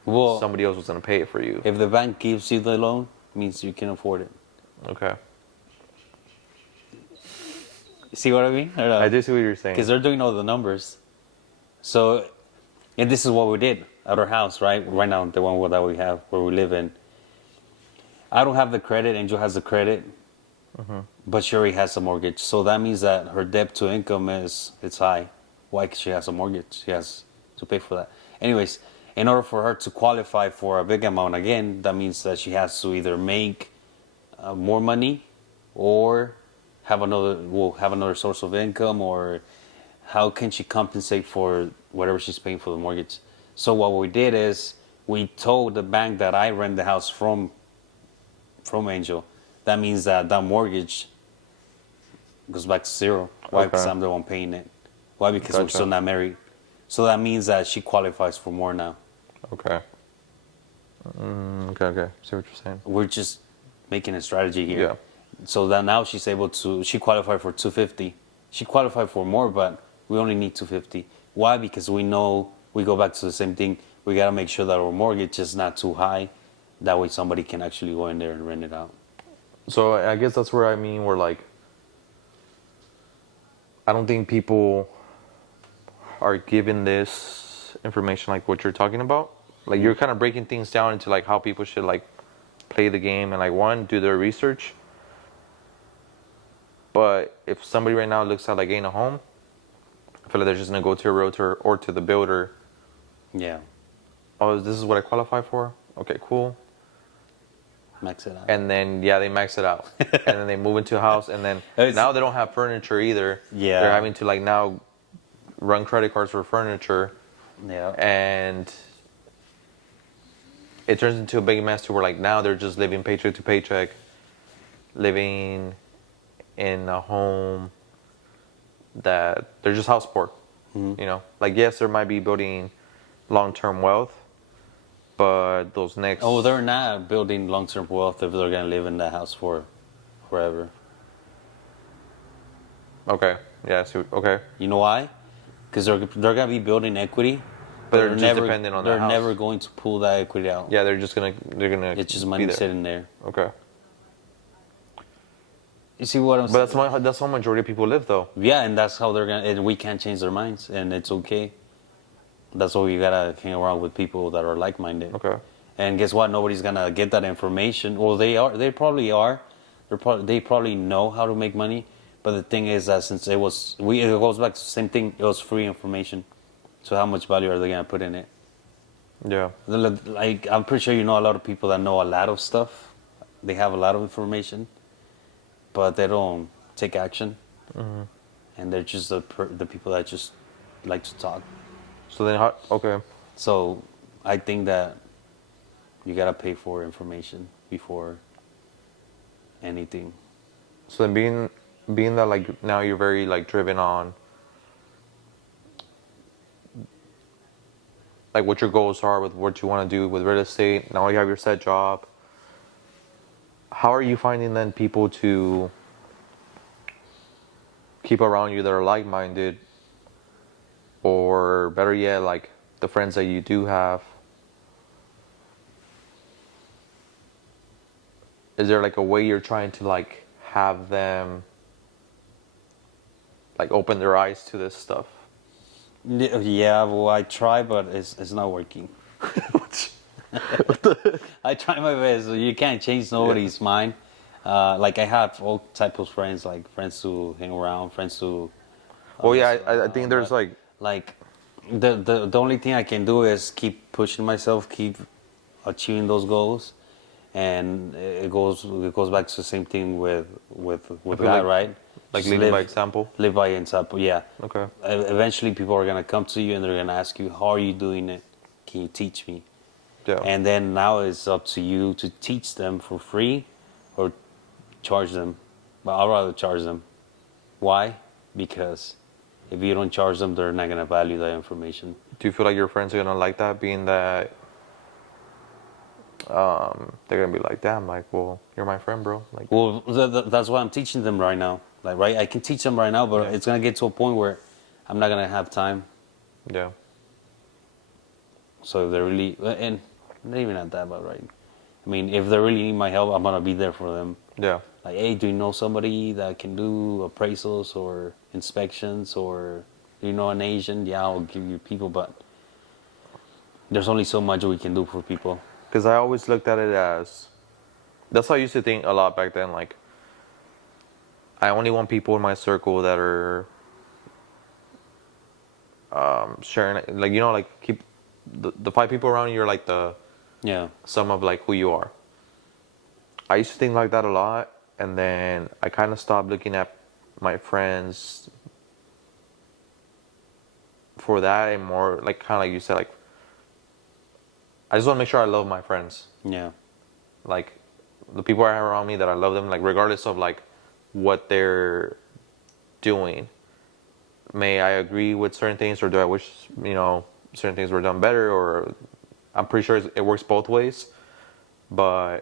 somebody else was gonna pay it for you. If the bank gives you the loan, it means you can afford it. Okay. See what I mean? I do see what you're saying. Because they're doing all the numbers. So, and this is what we did at our house, right? Right now, the one that we have, where we live in. I don't have the credit. Angel has the credit. But she already has a mortgage. So that means that her debt to income it's high. Why? Because she has a mortgage. She has to pay for that. Anyways, in order for her to qualify for a big amount again, that means that she has to either make more money or have another source of income, or how can she compensate for whatever she's paying for the mortgage. So what we did is we told the bank that I rent the house from Angel. That means that mortgage goes back to zero. Why? Because I'm the one paying it. Why? Because we're still not married. So that means that she qualifies for more now. Okay. Okay. See what you're saying. We're just making a strategy here. Yeah. So that now she's able to. She qualified for 250. She qualified for more, but we only need 250. Why? Because we know we go back to the same thing. We gotta make sure that our mortgage is not too high. That way, somebody can actually go in there and rent it out. So I guess that's where we're like, I don't think people are given this information like what you're talking about. Like, you're kind of breaking things down into like how people should like play the game and like one, do their research. But if somebody right now looks at like getting a home, I feel like they're just gonna go to a realtor or to the builder. Yeah. Oh, this is what I qualify for? Okay, cool. Max it out. And then yeah, they max it out, and then they move into a house, and then It's- now they don't have furniture either. Yeah. They're having to like now run credit cards for furniture, Yeah. and it turns into a big mess to where like now they're just living paycheck to paycheck, living in a home that they're just house poor. You know, like yes, there might be building long-term wealth, but those next Oh, they're not building long-term wealth if they're gonna live in that house for forever. okay, yeah, so okay, You know why? Because they're gonna be building equity, but they're just dependent on they're their house. never going to pull that equity out. Yeah, they're gonna. It's just be money there. sitting there. Okay, You see what I'm but saying? that's how majority of people live though. Yeah, and that's how they're gonna. And we can't change their minds, and it's okay. That's why you gotta hang around with people that are like-minded. Okay. And guess what? Nobody's gonna get that information. Well, they are. They probably are. They probably know how to make money. But the thing is that since it goes back to the same thing. It was free information. So how much value are they gonna put in it? Yeah. Like I'm pretty sure you know a lot of people that know a lot of stuff. They have a lot of information, but they don't take action. And they're just the people that just like to talk. So then, okay. So I think that you gotta pay for information before anything. So then, being that like now you're very like driven on like what your goals are with what you want to do with real estate. Now you have your set job. How are you finding then people to keep around you that are like-minded, or better yet, like the friends that you do have? Is there like a way you're trying to like have them like open their eyes to this stuff? Yeah, well, I try, but it's not working. I try my best. You can't change nobody's mind. Like I have all types of friends, like friends who hang around, friends who. Oh yeah, I think there's like the only thing I can do is keep pushing myself, keep achieving those goals, and it goes back to the same thing with that, right? like Just leading by example. Live by example, yeah. Okay. Eventually, people are gonna come to you and they're gonna ask you, "How are you doing it? Can you teach me?" Yeah. And then now it's up to you to teach them for free, or charge them. But I'd rather charge them. Why? Because if you don't charge them, they're not gonna value that information. Do you feel like your friends are gonna like that, being that they're gonna be like, damn, like, well, you're my friend, bro. Like, Well, that's why I'm teaching them right now. Like, right, I can teach them right now, but Yeah. it's gonna get to a point where I'm not gonna have time. yeah, So if they really, and not even at that, but right. I mean, if they really need my help, I'm gonna be there for them. yeah, Like, hey, do you know somebody that can do appraisals or inspections, or do you know an Asian? Yeah, I'll give you people, but there's only so much we can do for people. because I always looked at it as, that's how I used to think a lot back then. Like, I only want people in my circle that are sharing, like, you know, like keep the 5 people around you are like the Yeah, sum of like who you are. I used to think like that a lot, and then I kind of stopped looking at my friends for that, and more like kind of like you said, like I just want to make sure I love my friends, yeah, like the people I have around me, that I love them, like regardless of like what they're doing. May I agree with certain things, or do I wish, you know, certain things were done better, or I'm pretty sure it works both ways, but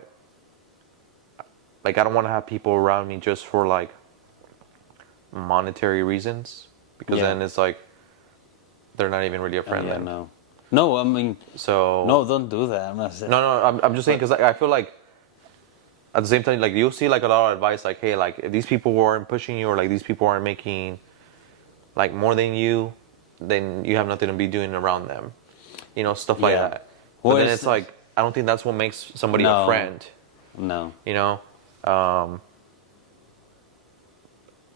like I don't want to have people around me just for like monetary reasons, because Yeah. then it's like they're not even really a friend yeah. then. No, I mean, So no, don't do that. I'm not saying. no, I'm just saying, because I feel like at the same time, like you'll see like a lot of advice, like, hey, like if these people weren't pushing you, or like these people aren't making like more than you, then you have nothing to be doing around them, you know, stuff like Yeah. that. Well, But then it's- it's like, I don't think that's what makes somebody a No. friend. No. you know.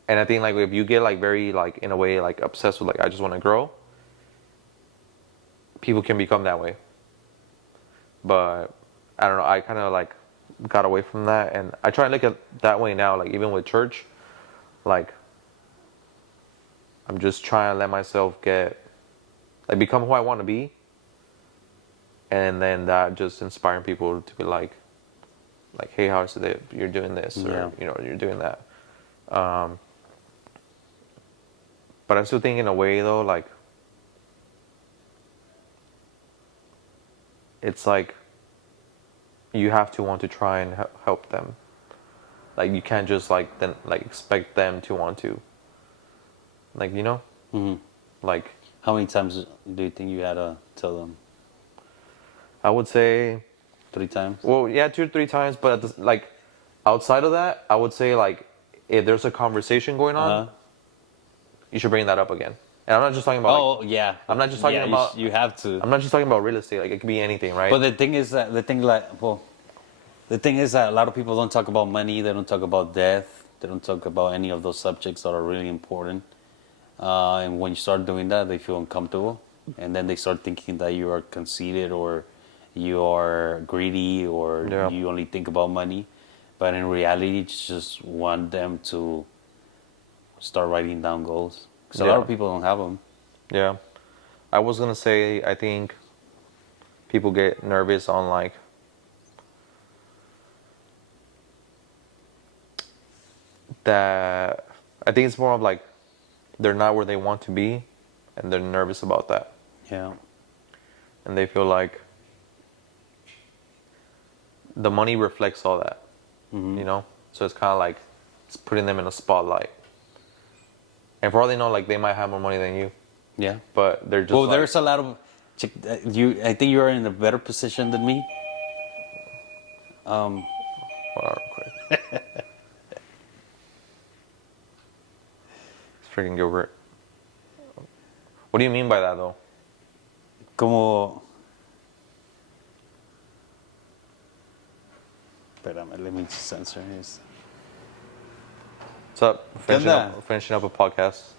And I think like if you get like very like in a way like obsessed with like I just want to grow, people can become that way. But I don't know. I kind of like got away from that, and I try to look at that way now. Like even with church, like I'm just trying to let myself get like become who I want to be, and then that just inspiring people to be like hey, how is it you're doing this or Yeah. you're doing that. But I still think in a way though, like it's like you have to want to try and help them. Like you can't just like then like expect them to want to. Like Hmm. like How many times do you think you had to tell them? I would say, 3 times? well, yeah, 2 or 3 times. But at like outside of that, I would say like if there's a conversation going on, Uh-huh. you should bring that up again. And I'm not just talking about like Oh, yeah. I'm not just talking Yeah, about you have to. I'm not just talking about real estate. Like it could be anything, right? But the thing is that a lot of people don't talk about money. They don't talk about death. They don't talk about any of those subjects that are really important. And when you start doing that, they feel uncomfortable, and then they start thinking that you are conceited or you are greedy or Yeah. you only think about money. But in reality, you just want them to start writing down goals. Because a lot Yeah. of people don't have them. Yeah. I was gonna say I think people get nervous on like that. I think it's more of like they're not where they want to be, and they're nervous about that, Yeah. and they feel like the money reflects all that, So it's kind of like it's putting them in a spotlight, and for all they know, like they might have more money than you, Yeah. but they're just Well, like, there's a lot of I think you're in a better position than me. hold on real quick. It's freaking Gilbert. What do you mean by that though? Como. Espérame, let me just answer his. What's up? ¿Qué onda? Finishing up a podcast.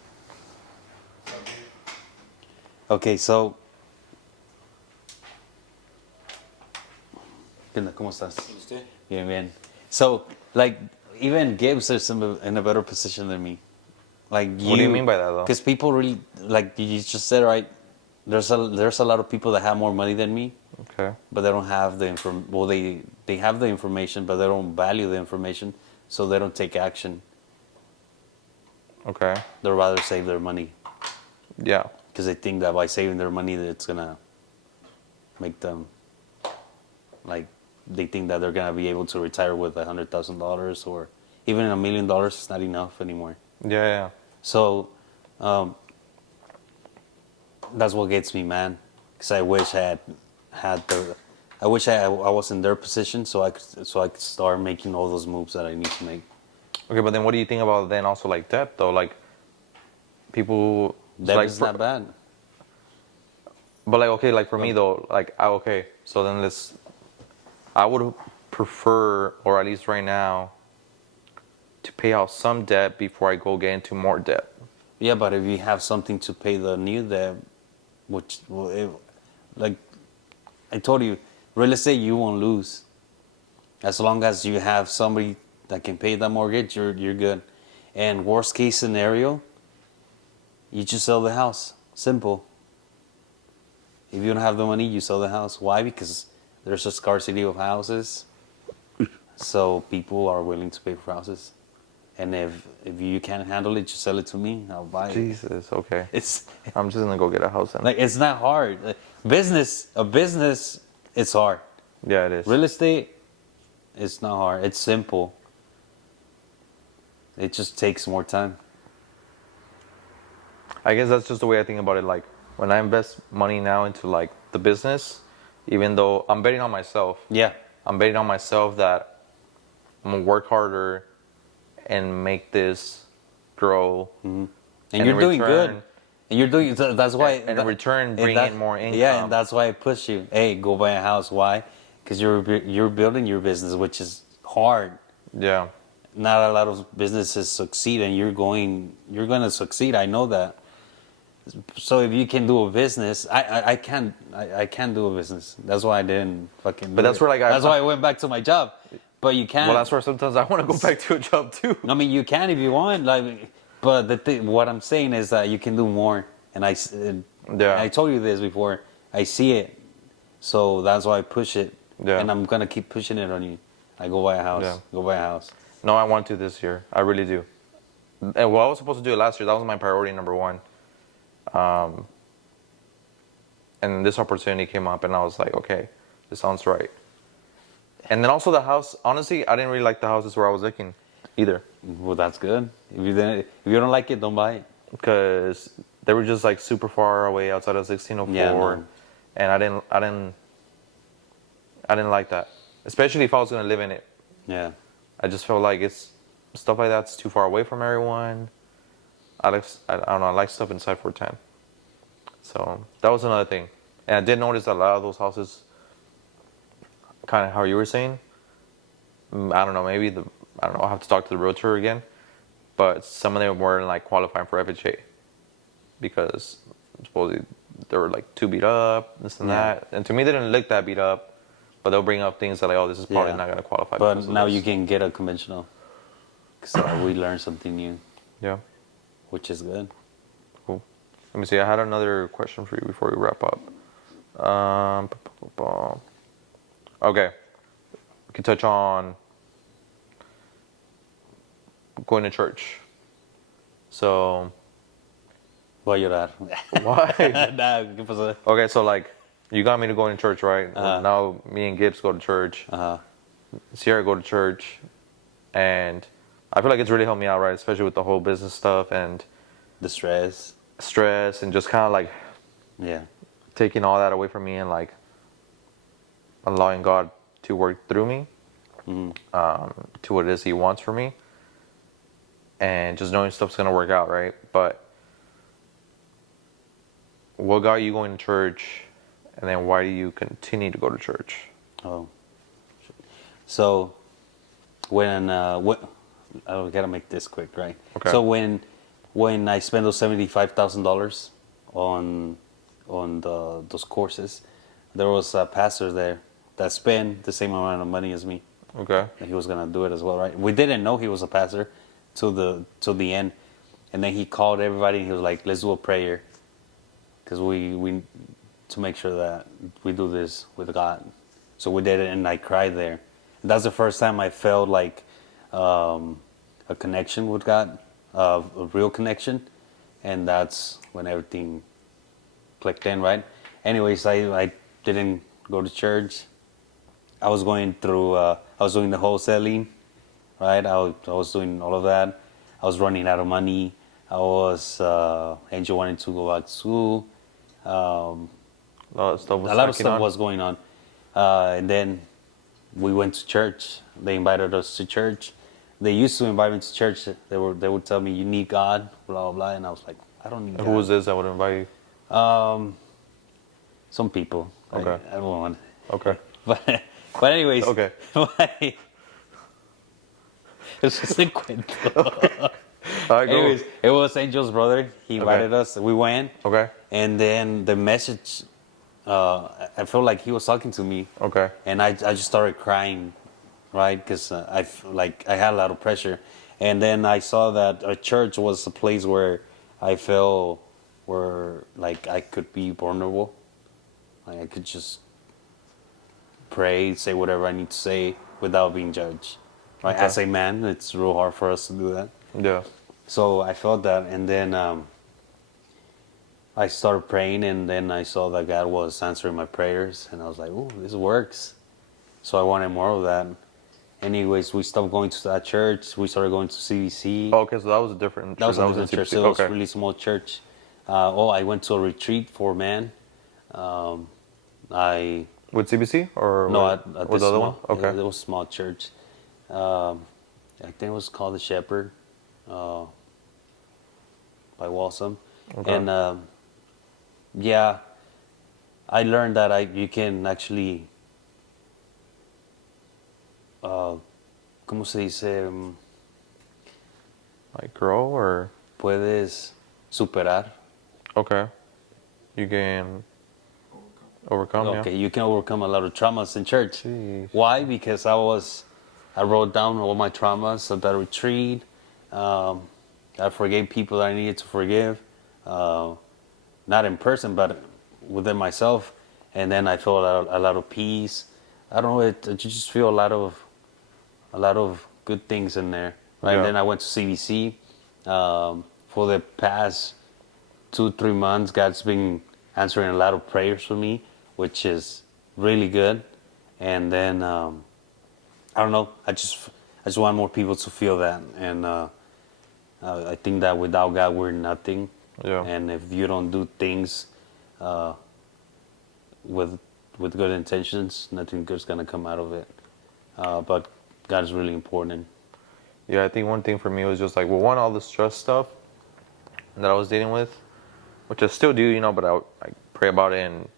Okay, so. ¿Qué onda? ¿Cómo estás? Bien, bien. So, like, even Gibbs is in a better position than me. Like you. What do you mean by that, though? Because people really, like you just said, right? There's a lot of people that have more money than me, Okay. but they don't have the Well, they have the information, but they don't value the information, so they don't take action. Okay. They'd rather save their money Yeah. because they think that by saving their money, that it's gonna make them like they think that they're gonna be able to retire with $100,000 or even $1 million. Is not enough anymore. Yeah. Yeah. So that's what gets me, man. Because I wish I had the. I wish I was in their position so I could start making all those moves that I need to make. Okay, but then what do you think about then also like debt though? Like people That like is not bad. But like okay, like for me though, like okay, so then I would prefer, or at least right now, to pay out some debt before I go get into more debt. Yeah, but if you have something to pay the new debt, which like I told you, real estate you won't lose. As long as you have somebody that can pay that mortgage, you're good. And worst case scenario, you just sell the house. Simple. If you don't have the money, you sell the house. Why? Because there's a scarcity of houses. So people are willing to pay for houses. And if you can't handle it, just sell it to me. I'll buy it. Jesus, okay. It's I'm just gonna go get a house then. like it's not hard. A business, it's hard. Yeah, it is. Real estate, it's not hard. It's simple. It just takes more time. I guess that's just the way I think about it. Like when I invest money now into like the business, even though I'm betting on myself, Yeah. I'm betting on myself that I'm gonna work harder and make this grow. And in you're doing return- good. And you're doing. That's why. And in return, bring in more income. Yeah, and that's why I push you. Hey, go buy a house. Why? Because you're building your business, which is hard. Yeah. Not a lot of businesses succeed, and you're going to succeed. I know that. So if you can do a business, I can't do a business. That's why I didn't fucking. But do that's it. where, like, That's why I went back to my job. But you can't. Well, that's where sometimes I want to go back to a job too. I mean, you can if you want. Like, but what I'm saying is that you can do more. And Yeah. I told you this before. I see it, so that's why I push it. Yeah. And I'm gonna keep pushing it on you. I go buy a house. Yeah. Go buy a house. No, I want to this year. I really do. And well, I was supposed to do it last year. That was my priority number one. And this opportunity came up, and I was like, okay, this sounds right. And then also the house. Honestly, I didn't really like the houses where I was looking, either, Well, that's good. If you don't like it, don't buy it. because they were just like super far away outside of 1604, Yeah, no. and I didn't like that. Especially if I was gonna live in it. Yeah. I just felt like it's stuff like that's too far away from everyone. I don't know. I like stuff inside 410. So that was another thing, and I did notice that a lot of those houses, kind of how you were saying. I don't know. Maybe I don't know. I'll have to talk to the realtor again, but some of them weren't like qualifying for FHA because supposedly they were like too beat up, this and Yeah. that. And to me, they didn't look that beat up, but they'll bring up things that like, oh, this is probably Yeah. not gonna qualify. But because of now this. you can get a conventional. So we learned something new, Yeah. which is good. Cool. Let me see. I had another question for you before we wrap up. Okay. We can touch on going to church. So, Voy a llorar. why? Nah, ¿qué pasó? Okay, so like, you got me to go to church, right? Now me and Gibbs go to church. Uh-huh. Sierra go to church, and I feel like it's really helped me out, right? Especially with the whole business stuff and The stress. stress, and just kind of like Yeah. taking all that away from me and like allowing God to work through me to what it is He wants for me, and just knowing stuff's gonna work out, right? But what got you going to church, and then why do you continue to go to church? Oh. So when I gotta make this quick, right? Okay. So when I spent those $75,000 on those courses, there was a pastor there that spent the same amount of money as me. Okay. And he was gonna do it as well, right? We didn't know he was a pastor till the end, and then he called everybody and he was like, "Let's do a prayer, because we to make sure that we do this with God." So we did it, and I cried there. And that's the first time I felt like a connection with God, a real connection, and that's when everything clicked in, right? Anyways, I didn't go to church. I was going through, I was doing the wholesaling, right? I was doing all of that. I was running out of money. I was, Angel wanted to go back to school. A lot of stuff was A lot of stacking stuff on. was going on. And then we went to church. They invited us to church. They used to invite me to church. They would tell me, "You need God," blah, blah, blah. And I was like, "I don't need God." Who was this that would invite you? Some people. Okay. I don't want. Okay. But anyways. Okay. It's just a cuento. All right, go. Anyways, it was Angel's brother. He invited us. We went. Okay. And then the message, I felt like he was talking to me. Okay. And I just started crying, right? Because I had a lot of pressure. And then I saw that a church was a place where I felt where like I could be vulnerable. Like I could just pray, say whatever I need to say without being judged. Right? Okay. As a man, it's real hard for us to do that. Yeah. So I felt that, and then I started praying, and then I saw that God was answering my prayers, and I was like, "Ooh, this works." So I wanted more of that. Anyways, we stopped going to that church. We started going to CBC. Oh, okay, so that was a different. That was a different in church. CPC. It was Okay. a really small church. I went to a retreat for men. I With CBC or no, with, at with this the other small, one? Okay. It was a small church. I think it was called the Shepherd by Walsam. Okay. And yeah, I learned that you can actually ¿cómo se dice? Like grow or Puedes superar. okay, you can overcome. Okay, you can overcome a lot of traumas in church. Jeez. Why? Because I wrote down all my traumas at that retreat. I forgave people that I needed to forgive, not in person, but within myself. And then I felt a lot of peace. I don't know. You just feel a lot of good things in there. Right. Yeah. Then I went to CBC. For the past 2-3 months, God's been answering a lot of prayers for me, which is really good. And then I don't know. I just want more people to feel that, and I think that without God, we're nothing. Yeah. And if you don't do things with good intentions, nothing good's gonna come out of it. But God is really important. Yeah, I think one thing for me was just like, well, one, all the stress stuff that I was dealing with, which I still do, but I pray about it and,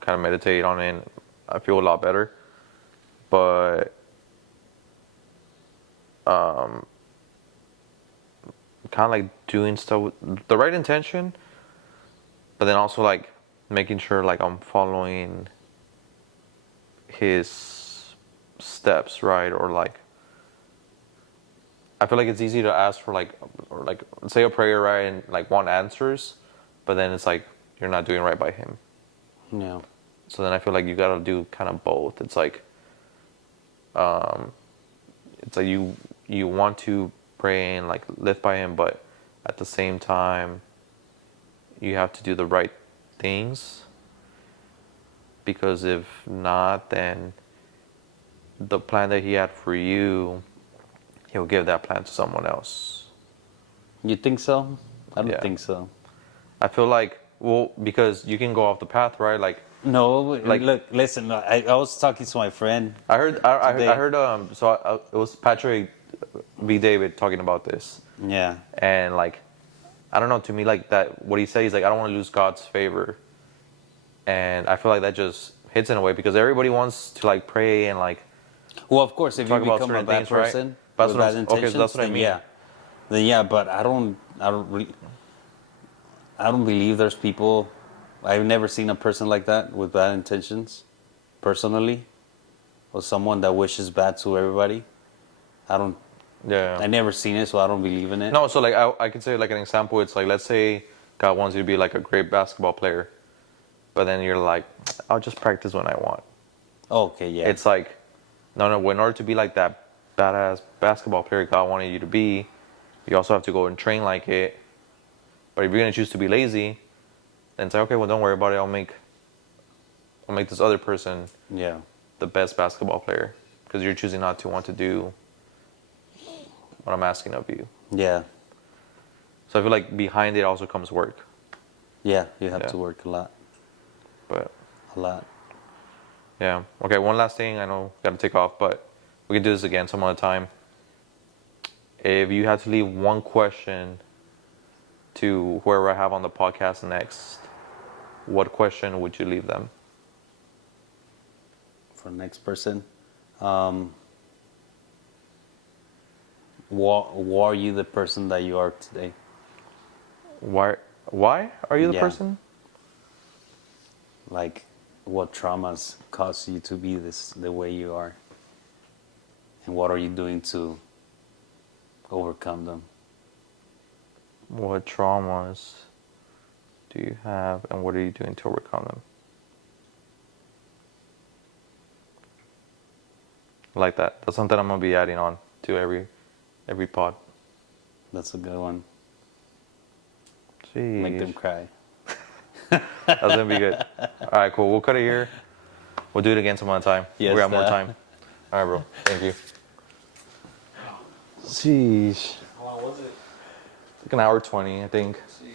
kind of meditate on it, and I feel a lot better. But, kind of like doing stuff with the right intention, but then also like making sure like I'm following his steps, right? Or like, I feel like it's easy to ask for like, or like say a prayer, right, and like want answers, but then it's like you're not doing right by him. Yeah. So then I feel like you gotta do kind of both. It's like you want to pray and like live by him, but at the same time you have to do the right things, because if not, then the plan that he had for you, he'll give that plan to someone else. You think so? I don't Yeah. think so. I feel like, well, because you can go off the path, right? Like No, Like- look, listen. I was talking to my friend. I heard, it was Patrick V. David talking about this, Yeah. and like, I don't know, to me, like that, what he said, he's like, I don't want to lose God's favor, and I feel like that just hits in a way, because everybody wants to like pray and like, Well, of course, if you talk about become a certain bad things, right? person That's with what bad I'm- okay, so intentions, that's what I then mean. yeah, but I don't believe there's people. I've never seen a person like that with bad intentions, personally, or someone that wishes bad to everybody. I yeah. never seen it, so I don't believe in it. No, so like I could say like an example. It's like, let's say God wants you to be like a great basketball player, but then you're like, I'll just practice when I want. Okay, yeah. It's like, no, in order to be like that badass basketball player God wanted you to be, you also have to go and train like it. But if you're gonna choose to be lazy, then say, okay, well, don't worry about it. I'll make this other person Yeah. the best basketball player, because you're choosing not to want to do what I'm asking of you. Yeah. So I feel like behind it also comes work. Yeah. You have Yeah. to work a lot. But A lot. yeah. Okay, one last thing. I know we gotta take off, but we can do this again some other time. If you had to leave one question to whoever I have on the podcast next, what question would you leave them? For the next person, why are you the person that you are today? Why are you the Yeah. person? Like, what traumas caused you to be the way you are, and what are you doing to overcome them? What traumas do you have, and what are you doing to overcome them? I like that. That's something I'm gonna be adding on to every pod. That's a good one. Jeez. Make them cry. That's gonna be good. All right, cool. We'll cut it here. We'll do it again some other time. Yes, we have more sir. time. All right, bro. Thank you. Jeez. How long was it? Like an hour 20, I think. Jeez.